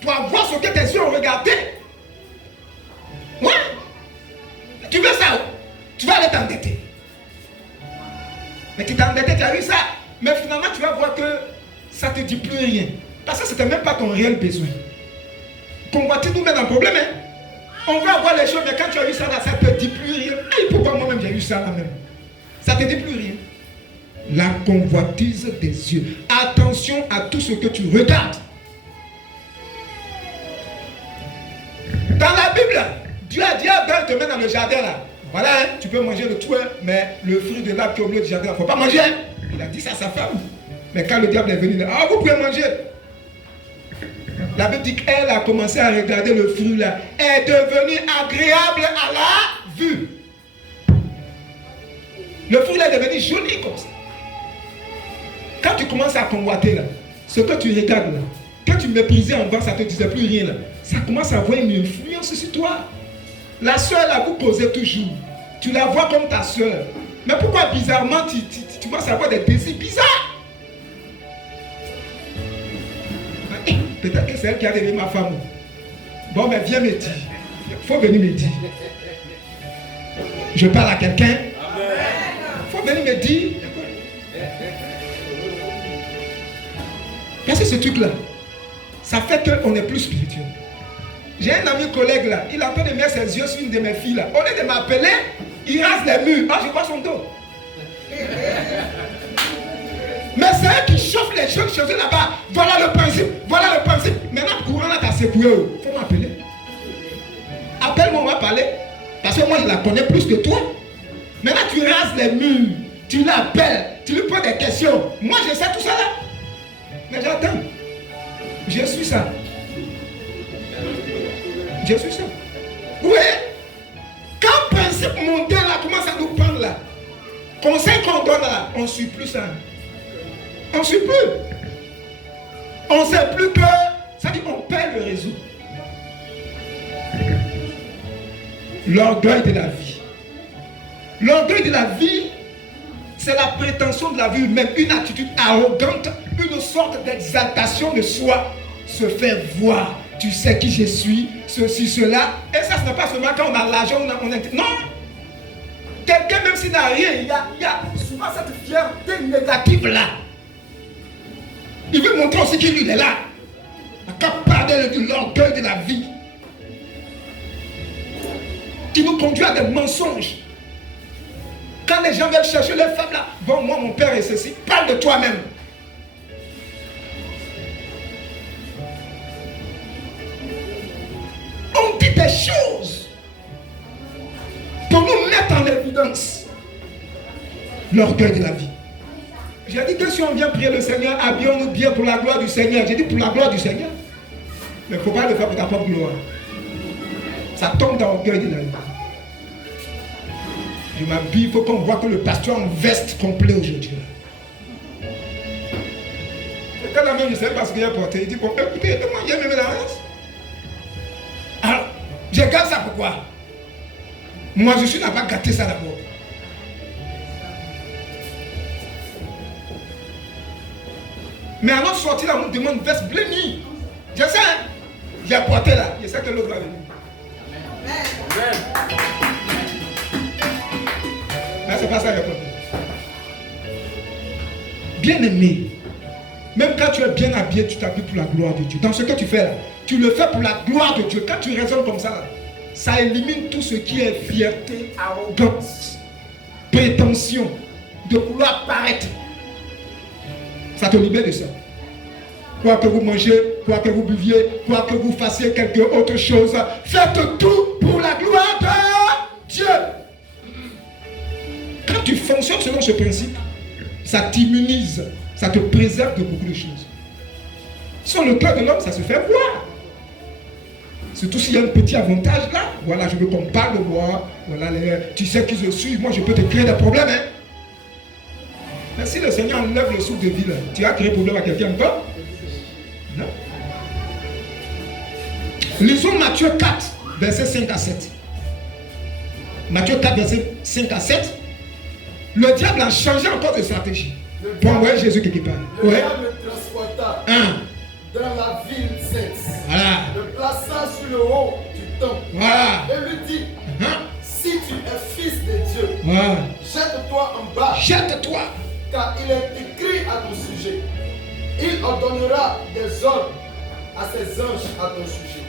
pour avoir ce que tes yeux ont regardé. Ouais. Tu veux ça? Tu vas aller t'entêter. Mais tu t'es endetté, tu as eu ça. Mais finalement, tu vas voir que ça ne te dit plus rien. Parce que ce n'était même pas ton réel besoin. Convoiter nous met dans le problème. Hein? On va avoir les choses, mais quand tu as eu ça là, ça ne te dit plus rien. Et pourquoi moi-même j'ai eu ça là même? Ça ne te dit plus rien. La convoitise des yeux. Attention à tout ce que tu regardes. Dans la Bible, Dieu a dit à Adam, te met dans le jardin là. Voilà, hein, tu peux manger le tout, hein, mais le fruit de l'arbre qui est au milieu du jardin, il ne faut pas manger. Hein. Il a dit ça à sa femme. Mais quand le diable est venu, il a dit, ah, vous pouvez manger. La Bible dit qu'elle a commencé à regarder le fruit là. Elle est devenue agréable à la vue. Le fruit là est devenu joli comme ça. Quand tu commences à convoiter là, ce que tu regardes là, quand tu méprisais avant, ça ne te disait plus rien là. Ça commence à avoir une influence sur toi. La soeur là, vous causez toujours. Tu la vois comme ta soeur. Mais pourquoi bizarrement tu commences à avoir des désirs bizarres? Peut-être que c'est elle qui a devenu ma femme. Bon, mais viens me dire. Il faut venir me dire. Je parle à quelqu'un. Il faut venir me dire. Parce que ce truc-là, ça fait qu'on est plus spirituel. J'ai un ami collègue là, il a peur de mettre ses yeux sur une de mes filles là. Au lieu de m'appeler, il rase les murs. Ah, je vois son dos. Mais c'est elle qui chauffe les jeunes chez eux là-bas. Voilà le principe, voilà le principe. Maintenant, courant là, t'as secoué. Il faut m'appeler. Appelle-moi, on va parler. Parce que moi, je la connais plus que toi. Maintenant, tu rases les murs. Tu l'appelles. Tu lui poses des questions. Moi, je sais tout ça là. Mais j'attends. Je suis ça. Je suis ça. Oui. Quand le principe mondial là commence à nous prendre là, conseil qu'on donne là, on ne suit plus ça. On ne suit plus. On ne sait plus que, ça dit qu'on perd le réseau. L'orgueil de la vie. L'orgueil de la vie, c'est la prétention de la vie humaine, une attitude arrogante, une sorte d'exaltation de soi, se faire voir. Tu sais qui je suis, ceci, cela. Et ça, ce n'est pas seulement quand on a l'argent, on est... Non. Quelqu'un, même s'il n'a rien, il y a souvent cette fierté négative là. Il veut montrer aussi qu'il lui est là. La capacité de l'orgueil de la vie. Qui nous conduit à des mensonges. Quand les gens viennent chercher les femmes là, bon, moi, mon père est ceci, parle de toi-même. On dit des choses pour nous mettre en évidence l'orgueil de la vie. J'ai dit que si on vient prier le Seigneur, habillons-nous bien pour la gloire du Seigneur. J'ai dit pour la gloire du Seigneur. Mais il ne faut pas le faire pour ta propre gloire. Ça tombe dans l'orgueil de la vie. Je m'habille, il faut qu'on voit que le pasteur en veste complet aujourd'hui. Et quand la même, je ne sais pas ce qu'il a porté. Il dit, bon, écoutez, moi, j'ai même la race. Alors, je garde ça pourquoi? Moi, je suis n'a pas gâté ça d'abord. Mais avant de sortir là, on me demande une veste blénie. Je sais, hein? J'ai porté là. Je sais que l'autre va venir. Amen. Mais c'est pas ça le problème. Bien aimé, même quand tu es bien habillé, tu t'habilles pour la gloire de Dieu. Dans ce que tu fais là, tu le fais pour la gloire de Dieu. Quand tu raisonnes comme ça, là, ça élimine tout ce qui est fierté, arrogance, prétention, de vouloir paraître. Ça te libère de ça. Quoi que vous mangez, quoi que vous buviez, quoi que vous fassiez quelque autre chose, faites tout pour la gloire de Dieu. Quand tu fonctionnes selon ce principe, ça t'immunise, ça te préserve de beaucoup de choses. Sur le cœur de l'homme, ça se fait voir. Surtout s'il y a un petit avantage là. Voilà, je veux qu'on parle de moi. Voilà, tu sais qui je suis. Moi, je peux te créer des problèmes. Hein? Mais si le Seigneur enlève le souffle de vie, là, tu vas créer problème à quelqu'un encore? Non. Lisons Matthieu 4. versets 5 à 7. Matthieu 4, versets 5 à 7. Le diable a changé encore de stratégie. Pour envoyer Jésus quelque part. Le Ouais. diable le transporta dans la ville sainte. Voilà. Le plaça sur le haut du temple. Voilà. Et lui dit, Hein? si tu es fils de Dieu, Voilà. jette-toi en bas, Jette-toi. car il est écrit à ton sujet. Il ordonnera des ordres à ses anges à ton sujet.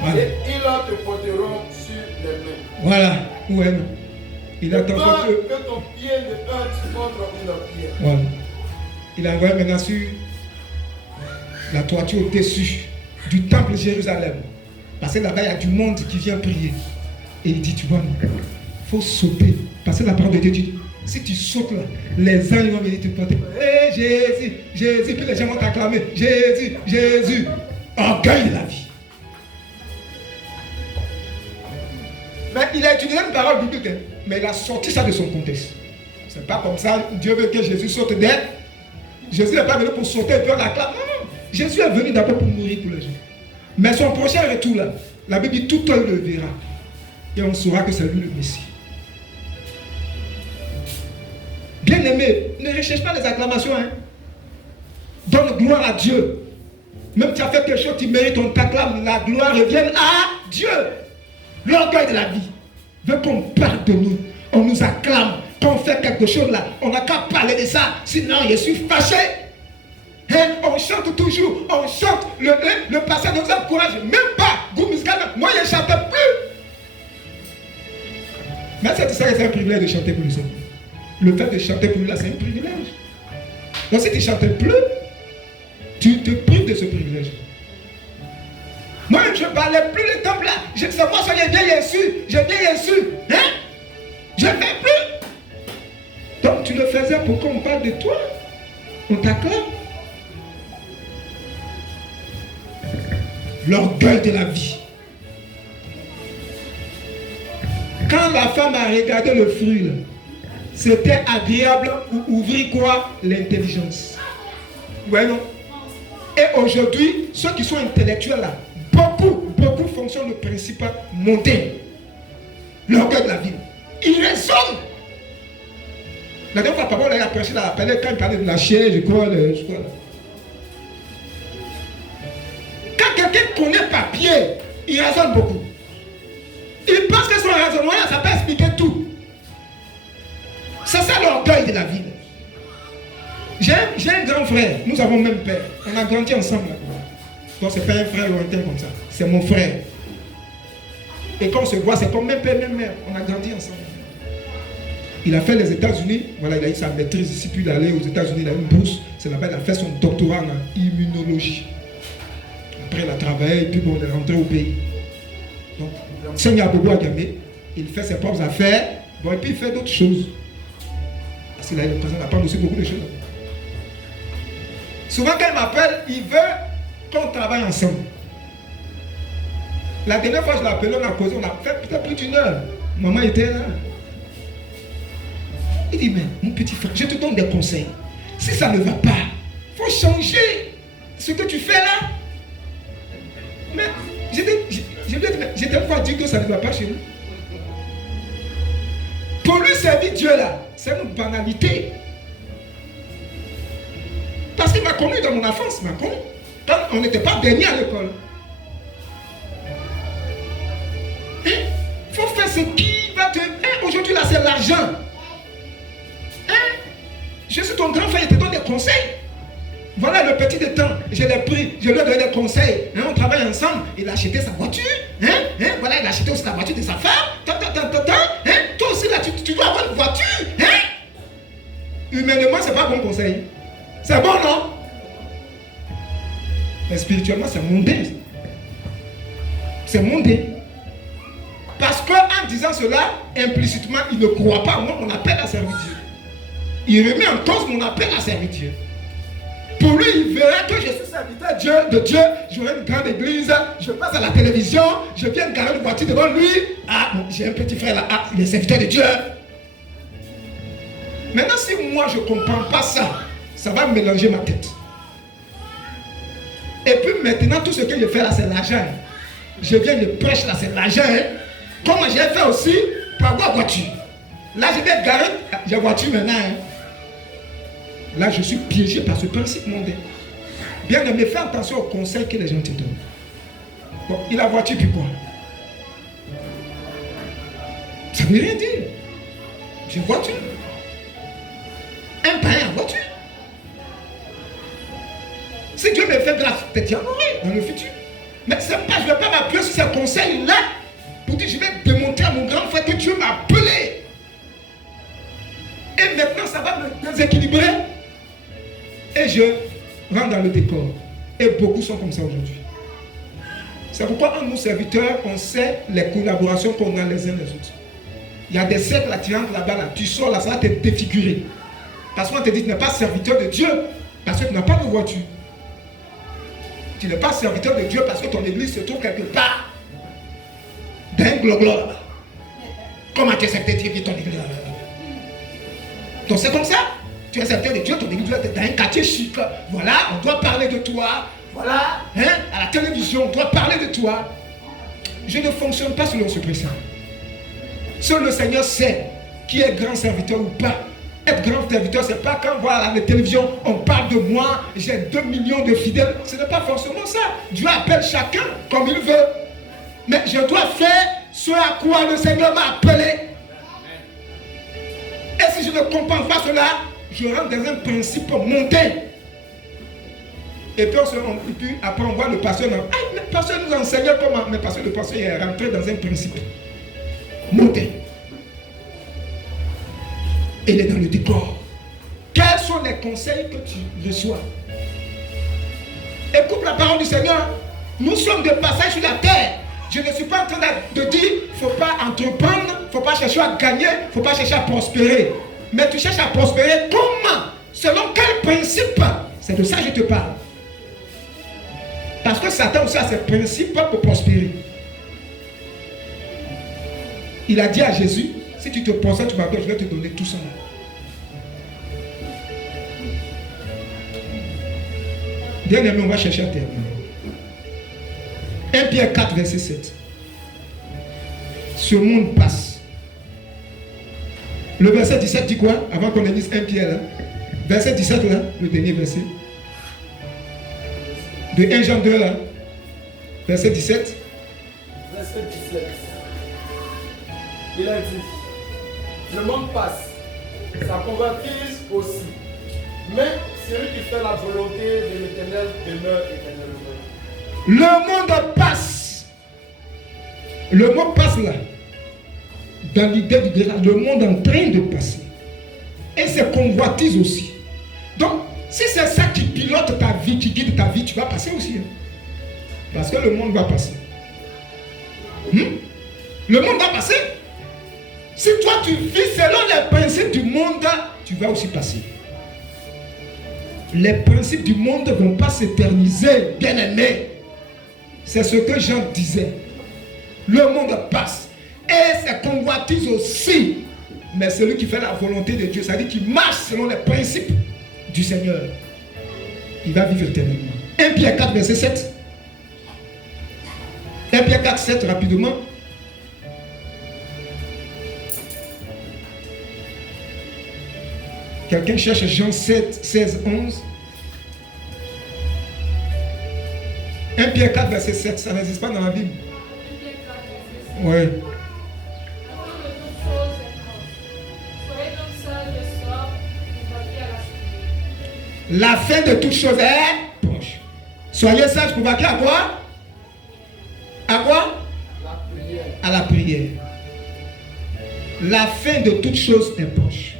Voilà. Et ils te porteront sur les mains. Voilà. Ouais, non. Il a Peur transporté. que ton pied ne heurte contre une pierre. Voilà. Il a envoyé maintenant sur la toiture au-dessus du temple de Jérusalem. Parce que là-bas, il y a du monde qui vient prier. Et il dit, tu vois, il faut sauter. Parce que la parole de Dieu dit, si tu sautes là, les anges vont venir te porter. Hé Jésus, Jésus, puis les gens vont t'acclamer. Jésus, Jésus. Orgueil de la vie. Mais il a utilisé une parole biblique, hein, mais il a sorti ça de son contexte. C'est pas comme ça, Dieu veut que Jésus saute d'elle. Jésus n'est pas venu pour sauter et puis on l'acclame. Non, non. Jésus est venu d'abord pour mourir pour les gens. Mais son prochain retour là, la Bible dit tout œil le verra. Et on saura que c'est lui le Messie. Bien aimé, ne recherche pas les acclamations. Hein. Donne gloire à Dieu. Même si tu as fait quelque chose, tu mérites, on t'acclame. La gloire revient à Dieu. L'orgueil de la vie veut qu'on parle de nous. On nous acclame. Quand on fait quelque chose là, on n'a qu'à parler de ça. Sinon, je suis fâché. Hein? On chante toujours. On chante. Le passé ne nous encourage même pas. Groupe musical, moi, je ne chantais plus. Mais c'est un privilège de chanter pour lui. Le fait de chanter pour lui, là, c'est un privilège. Donc, si tu ne chantais plus, tu te prives de ce privilège. Moi, je ne parlais plus le temple là. C'est moi, ça, j'ai bien reçu. J'ai bien reçu. Hein? Je ne fais plus. Donc, tu le faisais pour qu'on parle de toi. On t'acclame. L'orgueil de la vie. Quand la femme a regardé le fruit, là, c'était agréable pour ouvrir quoi? L'intelligence. Ouais, non? Et aujourd'hui, ceux qui sont intellectuels là, beaucoup fonctionnent le principe mondain. L'orgueil de la vie. Ils raisonnent. La dernière fois, papa, il a prêché là, quand il parlait de la chair, je crois là. Quand quelqu'un connaît papier, il raisonne beaucoup. Il pense que son raisonnement, ça peut expliquer tout. C'est ça l'orgueil de la vie. J'ai un grand frère, nous avons même père. On a grandi ensemble. Donc c'est pas un frère lointain comme ça. C'est mon frère. Et quand on se voit, c'est comme même père, même mère. On a grandi ensemble. Il a fait les États-Unis. Voilà, il a eu sa maîtrise ici, puis il est allé aux États-Unis, il a eu une bourse. C'est là-bas, il a fait son doctorat en immunologie. Après, il a travaillé, et puis bon, il est rentré au pays. Donc, il enseigne à Bobo Agamé. Il fait ses propres affaires. Bon, et puis il fait d'autres choses. Parce qu'il a le président apprend aussi beaucoup de choses. Souvent, quand il m'appelle, il veut qu'on travaille ensemble. La dernière fois, je l'ai appelé, on a causé, on a fait peut-être plus d'une heure. Maman était là. Il dit, mais mon petit frère, je te donne des conseils. Si ça ne va pas, il faut changer ce que tu fais là. Mais j'ai tellement fois dit que ça ne va pas chez nous. Pour lui servir Dieu là, c'est une banalité. Parce qu'il m'a connu dans mon enfance, m'a connu. Quand on n'était pas dernier à l'école. Il faut faire ce qui va te... Aujourd'hui là, c'est l'argent. Je suis ton grand frère, je te donne des conseils. Voilà le petit de temps, je l'ai pris, je lui ai donné des conseils. On travaille ensemble, il a acheté sa voiture. Voilà, il a acheté aussi la voiture de sa femme. Toi aussi là, tu dois avoir une voiture. Humainement, c'est pas un bon conseil. C'est bon, non? Mais spirituellement, c'est mondain. C'est mondain. Parce qu'en disant cela, implicitement, il ne croit pas en moi, mon appel à servir Dieu. Il remet en cause mon appel à servir Dieu. Pour lui, il verrait que je suis serviteur de Dieu, j'aurai une grande église, je passe à la télévision, je viens garer une voiture devant lui. Ah, bon, j'ai un petit frère là, ah, il est serviteur de Dieu. Maintenant, si moi je ne comprends pas ça, ça va mélanger ma tête. Et puis maintenant, tout ce que je fais là, c'est l'argent. je viens de prêcher là, c'est l'argent. Hein. Comme j'ai fait aussi pour avoir voiture. Là, je vais garer, j'ai voiture maintenant. Hein. Là, je suis piégé par ce principe mondain. Bien aimé, fais attention aux conseils que les gens te donnent. Bon, il a voiture, puis quoi? Ça ne veut rien dire. J'ai voiture. Un païen a voiture. Si Dieu me fait grâce, peut-être y en aurait dans le futur. Mais c'est pas, je ne vais pas m'appuyer sur ces conseils-là pour dire je vais démontrer à mon grand frère que Dieu m'a appelé. Et maintenant, ça va me déséquilibrer. Et je rentre dans le décor. Et beaucoup sont comme ça aujourd'hui. C'est pourquoi, en nous serviteurs, on sait les collaborations qu'on a les uns les autres. Il y a des cercles attirants là-bas, là. Tu sors là, ça va te défigurer. Parce qu'on te dit, tu n'es pas serviteur de Dieu, parce que tu n'as pas de voiture. Tu n'es pas serviteur de Dieu parce que ton église se trouve quelque part dans un globe là-bas. Comment tu es serviteur de Dieu ton église là-bas? Donc c'est comme ça. Tu es serviteur de Dieu, ton église doit être dans un quartier chic. Voilà, on doit parler de toi. Voilà, hein, à la télévision, on doit parler de toi. Je ne fonctionne pas selon ce principe. Seul le Seigneur sait qui est grand serviteur ou pas. Être grand serviteur, c'est pas quand voilà à la télévision, on parle de moi, j'ai 2 millions de fidèles. Ce n'est pas forcément ça. Dieu appelle chacun comme il veut. Mais je dois faire ce à quoi le Seigneur m'a appelé. Et si je ne comprends pas cela, je rentre dans un principe monté. Et puis, après on voit le pasteur. Ah, le pasteur nous enseigne comment. Mais parce que le pasteur est rentré dans un principe monté. Il est dans le décor. Quels sont les conseils que tu reçois? Écoute la parole du Seigneur. Nous sommes de passage sur la terre. Je ne suis pas en train de dire il ne faut pas entreprendre, il ne faut pas chercher à gagner, il ne faut pas chercher à prospérer. Mais tu cherches à prospérer comment? Selon quel principe? C'est de ça que je te parle. Parce que Satan aussi a ses principes pour prospérer. Il a dit à Jésus, si tu te penses, tu m'appelles, je vais te donner tout ça. Bien aimé, on va chercher à terminer. 1 Pierre 4, verset 7. Ce monde passe. Le verset 17 dit quoi? Avant qu'on lise 1 Pierre, là. Verset 17, là, le dernier verset. De 1 Jean 2, là. Verset 17. Verset 17. Il a dit, le monde passe, sa convoitise aussi. Mais celui qui fait la volonté de l'Éternel demeure éternellement. Le monde passe. Le monde passe là. Dans l'idée du grâce, le monde est en train de passer. Et c'est convoitise aussi. Donc, si c'est ça qui pilote ta vie, qui guide ta vie, tu vas passer aussi. Hein. Parce que le monde va passer. Le monde va passer. Si toi tu vis selon les principes du monde, tu vas aussi passer. Les principes du monde ne vont pas s'éterniser, bien aimé. C'est ce que Jean disait. Le monde passe. Et c'est convoitise aussi. Mais celui qui fait la volonté de Dieu, c'est-à-dire qui marche selon les principes du Seigneur, il va vivre éternellement. 1 Pierre 4, verset 7. 1 Pierre 4, 7, rapidement. Quelqu'un cherche Jean 7, 16, 11. 1 Pierre 4, verset 7, ça n'existe pas dans la Bible. Oui. La fin de toute chose est proche. Soyez sages pour vaquer à quoi? À quoi? La prière. À la prière. La fin de toute chose est proche.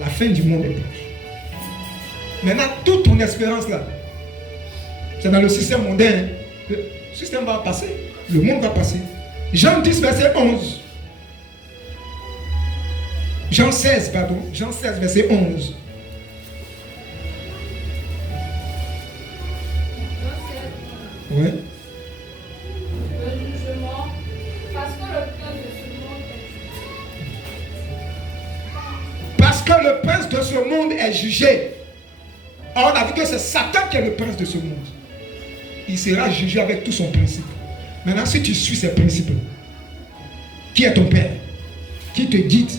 La fin du monde est proche. Maintenant, toute ton espérance là, c'est dans le système mondain. Le système va passer. Le monde va passer. Jean 10, verset 11. Jean 16, pardon. Jean 16, verset 11. Oui. Le jugement, parce que le prince de ce monde est jugé. Parce que le prince de ce monde est jugé. Or, on a vu que c'est Satan qui est le prince de ce monde. Il sera jugé avec tout son principe. Maintenant, si tu suis ces principes, qui est ton père, qui te guide,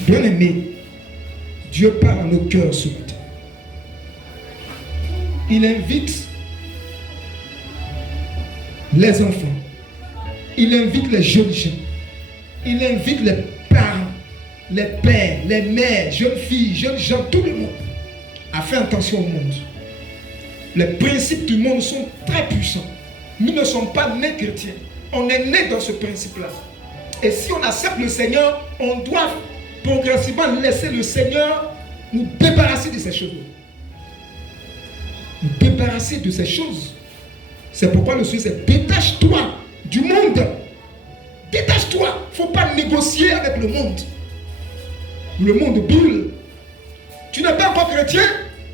bien-aimé, Dieu parle à nos cœurs ce matin. Il invite les enfants, il invite les jeunes gens, il invite les parents, les pères, les mères, jeunes filles, jeunes gens, tout le monde à faire attention au monde. Les principes du monde sont très puissants. Nous ne sommes pas nés chrétiens, on est nés dans ce principe-là. Et si on accepte le Seigneur, on doit progressivement laisser le Seigneur nous débarrasser de ces choses. Nous débarrasser de ces choses. C'est pourquoi le Seigneur dit, détache-toi du monde. Détache-toi. Il ne faut pas négocier avec le monde. Le monde brûle. Tu n'es pas encore chrétien,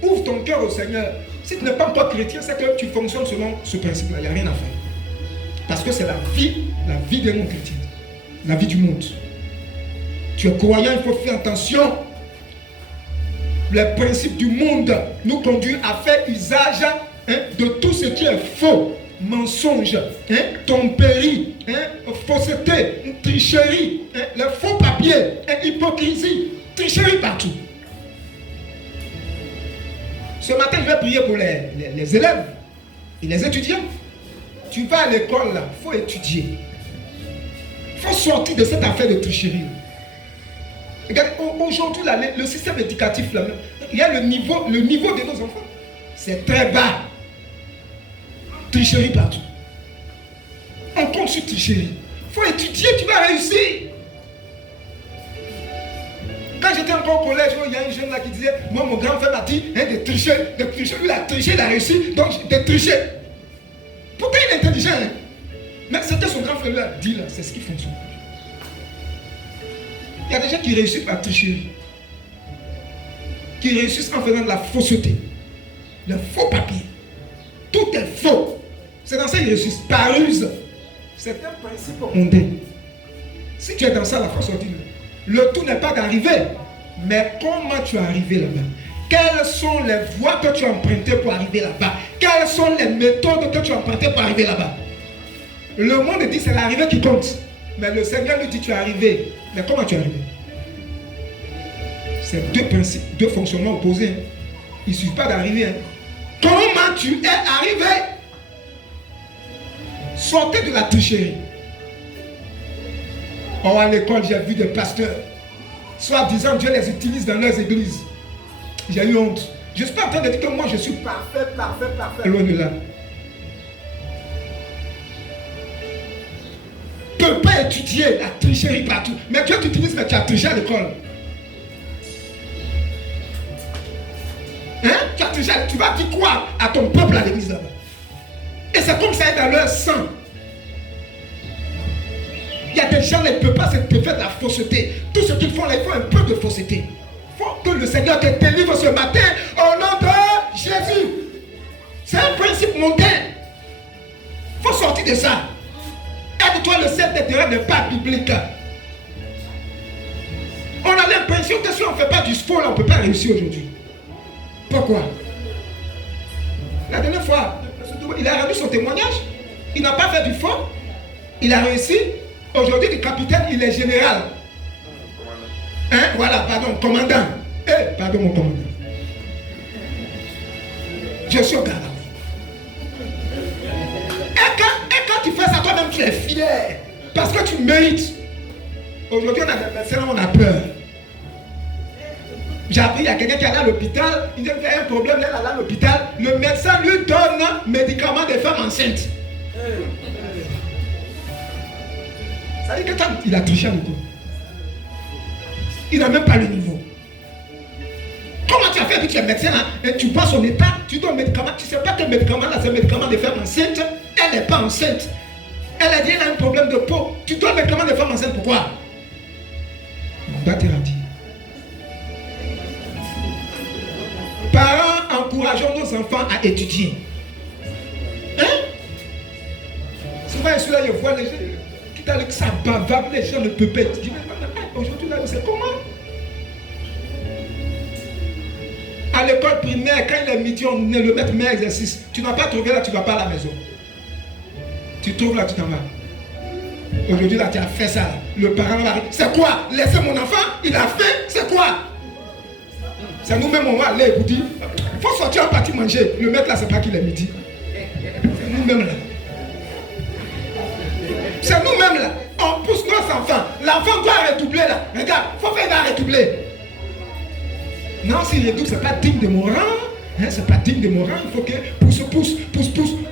ouvre ton cœur au Seigneur. Si tu n'es pas encore chrétien, c'est que tu fonctionnes selon ce principe-là. Il n'y a rien à faire. Parce que c'est la vie des non-chrétiens. La vie du monde. Tu es croyant, il faut faire attention. Les principes du monde nous conduisent à faire usage de tout ce qui est faux, mensonge, tromperie, fausseté, tricherie, les faux papiers, hypocrisie, tricherie partout. Ce matin, je vais prier pour les élèves et les étudiants. Tu vas à l'école, là, il faut étudier. Il faut sortir de cette affaire de tricherie. Regarde, aujourd'hui, le système éducatif, là, il y a le niveau de nos enfants. C'est très bas. Tricherie partout. On compte sur tricherie. Il faut étudier, tu vas réussir. Quand j'étais encore au collège, il y a un jeune là qui disait, moi mon grand frère m'a dit de tricher. Lui il a triché, il a réussi, donc de tricher. Pourquoi il est intelligent Mais c'était son grand frère là, dit là, c'est ce qui fonctionne. Il y a des gens qui réussissent par tricherie. Qui réussissent en faisant de la fausseté. Le faux papier. Tout est faux. C'est dans ça qu'ils réussissent. Par ruse. C'est un principe mondain. Si tu es dans ça, la force sortie. Le tout n'est pas d'arriver. Mais comment tu es arrivé là-bas? Quelles sont les voies que tu as empruntées pour arriver là-bas? Quelles sont les méthodes que tu as empruntées pour arriver là-bas? Le monde dit c'est l'arrivée qui compte. Mais le Seigneur lui dit tu es arrivé. Mais comment tu es arrivé? C'est deux principes, deux fonctionnements opposés. Il ne suffit pas d'arriver. Comment tu es arrivé? Sortez de la tricherie. Oh, à l'école, j'ai vu des pasteurs. Soit disant Dieu les utilise dans leurs églises. J'ai eu honte. Je ne suis pas en train de dire que moi je suis parfait. Loin de là. Tu ne peux pas étudier la tricherie partout. Mais Dieu t'utilise, mais tu as triché à l'école. Tu as triché, tu vas dire quoi à ton peuple à l'église là-bas? Et c'est comme ça dans leur sang. Il y a des gens qui ne peuvent pas se faire de la fausseté. Tout ce qu'ils font là, il faut un peu de fausseté. Il faut que le Seigneur te délivre ce matin au nom de Jésus. C'est un principe mondain. Il faut sortir de ça. Aide-toi, le ciel de terrain n'est pas biblique. On a l'impression que si on ne fait pas du sport, on ne peut pas réussir aujourd'hui. Pourquoi? La dernière fois, il a rendu son témoignage. Il n'a pas fait du faux. Il a réussi. Aujourd'hui, le capitaine, il est général. Voilà, pardon, commandant. Pardon, mon commandant. Je suis au garde. Et quand tu fais ça, toi-même, tu es fier. Parce que tu mérites. Aujourd'hui, on a des médecins, on a peur. J'ai appris, il y a quelqu'un qui est allé à l'hôpital, il dit qu'il y a un problème, il est allé à l'hôpital, le médecin lui donne médicaments des femmes enceintes. Ça veut dire qu'il a triché à l'école. Il n'a même pas le niveau. Comment tu as fait que tu es médecin là, et tu passes son état, tu donnes médicament, tu ne sais pas quel médicament là, c'est un médicament des femmes enceintes, elle n'est pas enceinte. Elle a dit qu'elle a un problème de peau. Tu donnes le médicament des femmes enceintes, pourquoi? On doit te radie. Parents, encourageons nos enfants à étudier. Souvent, je suis là, je vois les gens qui t'ont que ça bavarde, les gens ne peuvent pas étudier. Aujourd'hui, là, c'est comment? À l'école primaire, quand il est midi, on le met exercice. Tu n'as pas trouvé là, tu ne vas pas à la maison. Tu trouves là, tu t'en vas. Aujourd'hui, là, tu as fait ça. Le parent va... C'est quoi? Laissez mon enfant, il a fait, c'est quoi? C'est nous-mêmes, on va aller pour dire, il faut sortir en partie manger. Le mec là, c'est pas qu'il est midi. C'est nous-mêmes là. C'est nous-mêmes là. On pousse nos enfants. L'enfant doit redoubler là. Regarde, il faut faire, il va redoubler. Non, s'il redouble, c'est pas digne de mon rang. Hein, c'est pas digne de mon rang. Il faut que pousse.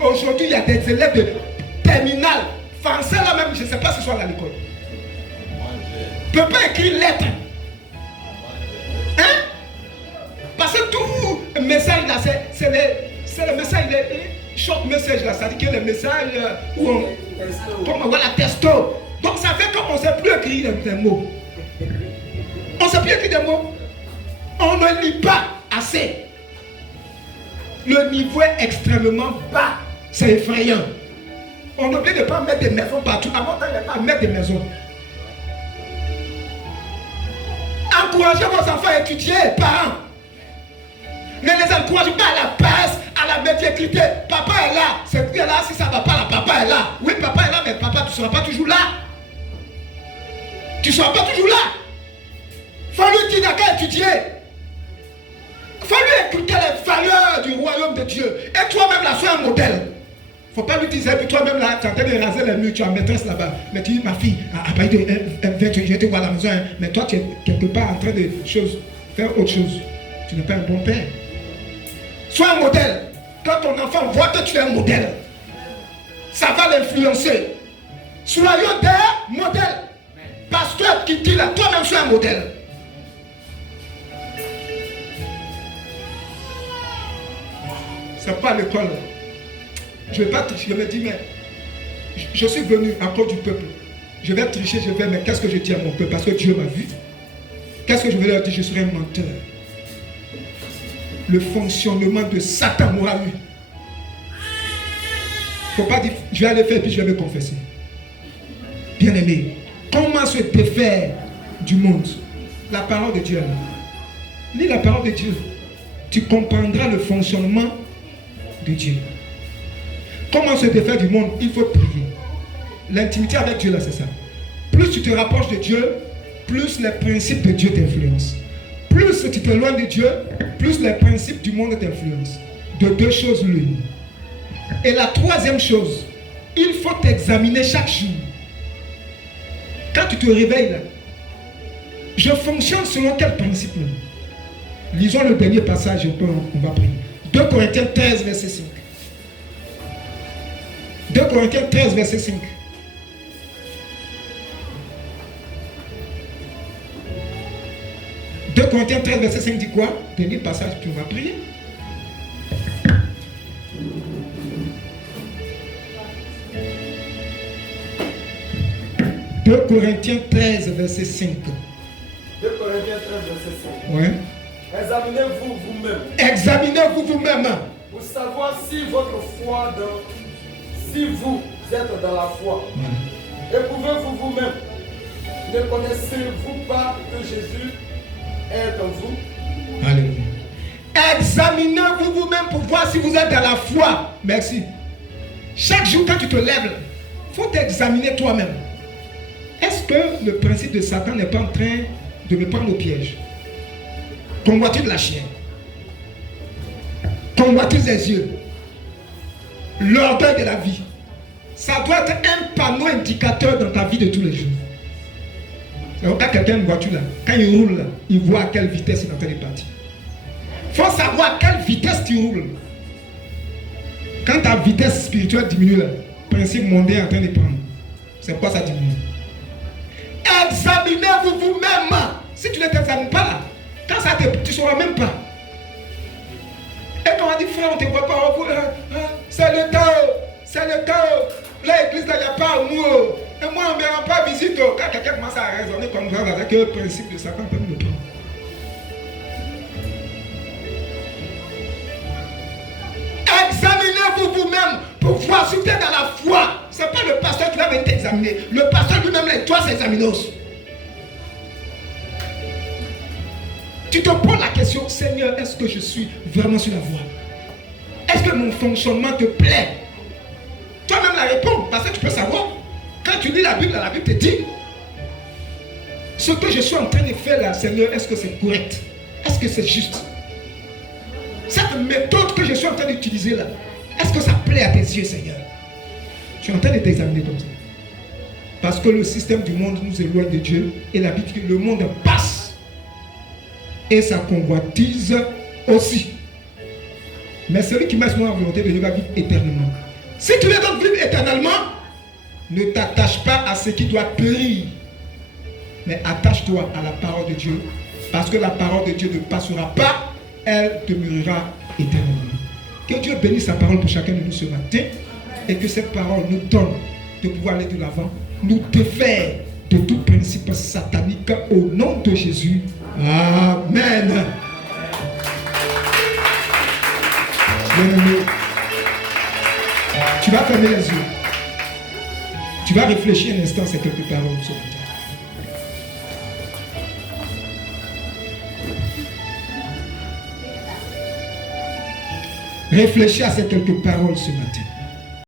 Aujourd'hui, il y a des élèves de terminale. Français là même, je ne sais pas si ce soit à l'école. Ne peut pas écrire lettre. Hein? Parce que tout message là, c'est le message, le short message là, c'est-à-dire que le message où on. Comme voilà, testo. Donc ça fait qu'on ne sait plus écrire des mots. On ne sait plus écrire des mots. On ne lit pas assez. Le niveau est extrêmement bas. C'est effrayant. On oublie de ne pas mettre des maisons partout. Avant, il n'y a pas à mettre des maisons. Encouragez vos enfants à étudier, parents. Ne les encouragez pas à la paresse, à la médiocrité. Papa est là. C'est lui là. Si ça ne va pas là, papa est là. Oui, papa est là, mais papa, tu ne seras pas toujours là. Tu ne seras pas toujours là. Il faut lui dire qu'à étudier. Il faut lui écouter les valeurs du royaume de Dieu. Et toi-même là, sois un modèle. Il ne faut pas lui dire, puis toi-même là, tu es en train de raser les murs, tu as une maîtresse là-bas. Mais tu dis, ma fille, je vais te voir à la maison. Hein. Mais toi, tu es quelque part en train de faire autre chose. Tu n'es pas un bon père. Sois un modèle. Quand ton enfant voit que tu es un modèle, ça va l'influencer. Soyons des modèles. Pasteur qui dit là, toi-même sois un modèle. C'est pas l'école. Je ne vais pas tricher. Je me dis, mais je suis venu à cause du peuple. Je vais tricher, mais qu'est-ce que je dis à mon peuple? Parce que Dieu m'a vu. Qu'est-ce que je vais leur dire? Je serai un menteur. Le fonctionnement de Satan m'aura eu. Il ne faut pas dire, je vais aller faire puis je vais me confesser. Bien aimé, comment se défaire du monde? La parole de Dieu. Lis la parole de Dieu. Tu comprendras le fonctionnement de Dieu. Comment se défaire du monde? Il faut prier. L'intimité avec Dieu là, c'est ça. Plus tu te rapproches de Dieu, plus les principes de Dieu t'influencent. Plus tu t'éloignes de Dieu, plus les principes du monde t'influencent. De deux choses l'une. Et la troisième chose, il faut t'examiner chaque jour. Quand tu te réveilles là, je fonctionne selon quel principe là? Lisons le dernier passage, on va prier. 2 Corinthiens 13, verset 5. 2 Corinthiens 13, verset 5. Corinthiens 13, verset 5 dit quoi? Dernier passage, puis on va prier. « 2 Corinthiens 13, verset 5. » 2 Corinthiens 13, verset 5. Ouais. Examinez-vous vous-même. Examinez-vous vous-même. Pour savoir si votre foi, si vous êtes dans la foi. Ouais. Éprouvez-vous vous-même. Ne connaissez-vous pas que Jésus est en vous? Alléluia. Examinez-vous vous-même pour voir si vous êtes dans la foi. Merci. Chaque jour quand tu te lèves, il faut t'examiner toi-même. Est-ce que le principe de Satan n'est pas en train de me prendre au piège? Convoitise de la chair, convoitise des yeux, l'orgueil de la vie. Ça doit être un panneau indicateur dans ta vie de tous les jours. Quand quelqu'un a une voiture là, quand il roule là, il voit à quelle vitesse il est en train de partir. Il faut savoir à quelle vitesse tu roules. Quand ta vitesse spirituelle diminue là, le principe mondain est en train de prendre. C'est quoi ça diminue? Examinez-vous vous-même. Si tu ne t'examines pas là, quand ça te, tu ne sauras même pas. Et quand on dit frère, on ne te voit pas, c'est le temps, c'est le temps. L'église là, il n'y a pas amour. Et moi, on ne me rend pas visite. Quand quelqu'un commence à raisonner comme ça, avec le principe de Satan peut me prendre. Examinez-vous vous-même pour voir si vous êtes dans la foi. Ce n'est pas le pasteur qui va venir t'examiner. Le pasteur lui-même, il doit s'examiner aussi. Tu te poses la question, Seigneur, est-ce que je suis vraiment sur la voie? Est-ce que mon fonctionnement te plaît? Toi-même la réponse, parce peux savoir. Quand tu lis la Bible te dit ce que je suis en train de faire là, Seigneur, est-ce que c'est correct? Est-ce que c'est juste? Cette méthode que je suis en train d'utiliser là, est-ce que ça plaît à tes yeux, Seigneur? Tu es en train de t'examiner comme ça. Parce que le système du monde nous éloigne de Dieu. Et la Bible dit que le monde passe. Et sa convoitise aussi. Mais celui qui met son volonté de Dieu va vivre éternellement. Si tu veux donc vivre éternellement, ne t'attache pas à ce qui doit périr. Mais attache-toi à la parole de Dieu. Parce que la parole de Dieu ne passera pas. Elle demeurera éternellement. Que Dieu bénisse sa parole pour chacun de nous ce matin. Et que cette parole nous donne de pouvoir aller de l'avant. Nous défaire de tout principe satanique au nom de Jésus. Amen. Bien-aimé, tu vas fermer les yeux. Tu vas réfléchir un instant à ces quelques paroles ce matin. Réfléchis à ces quelques paroles ce matin.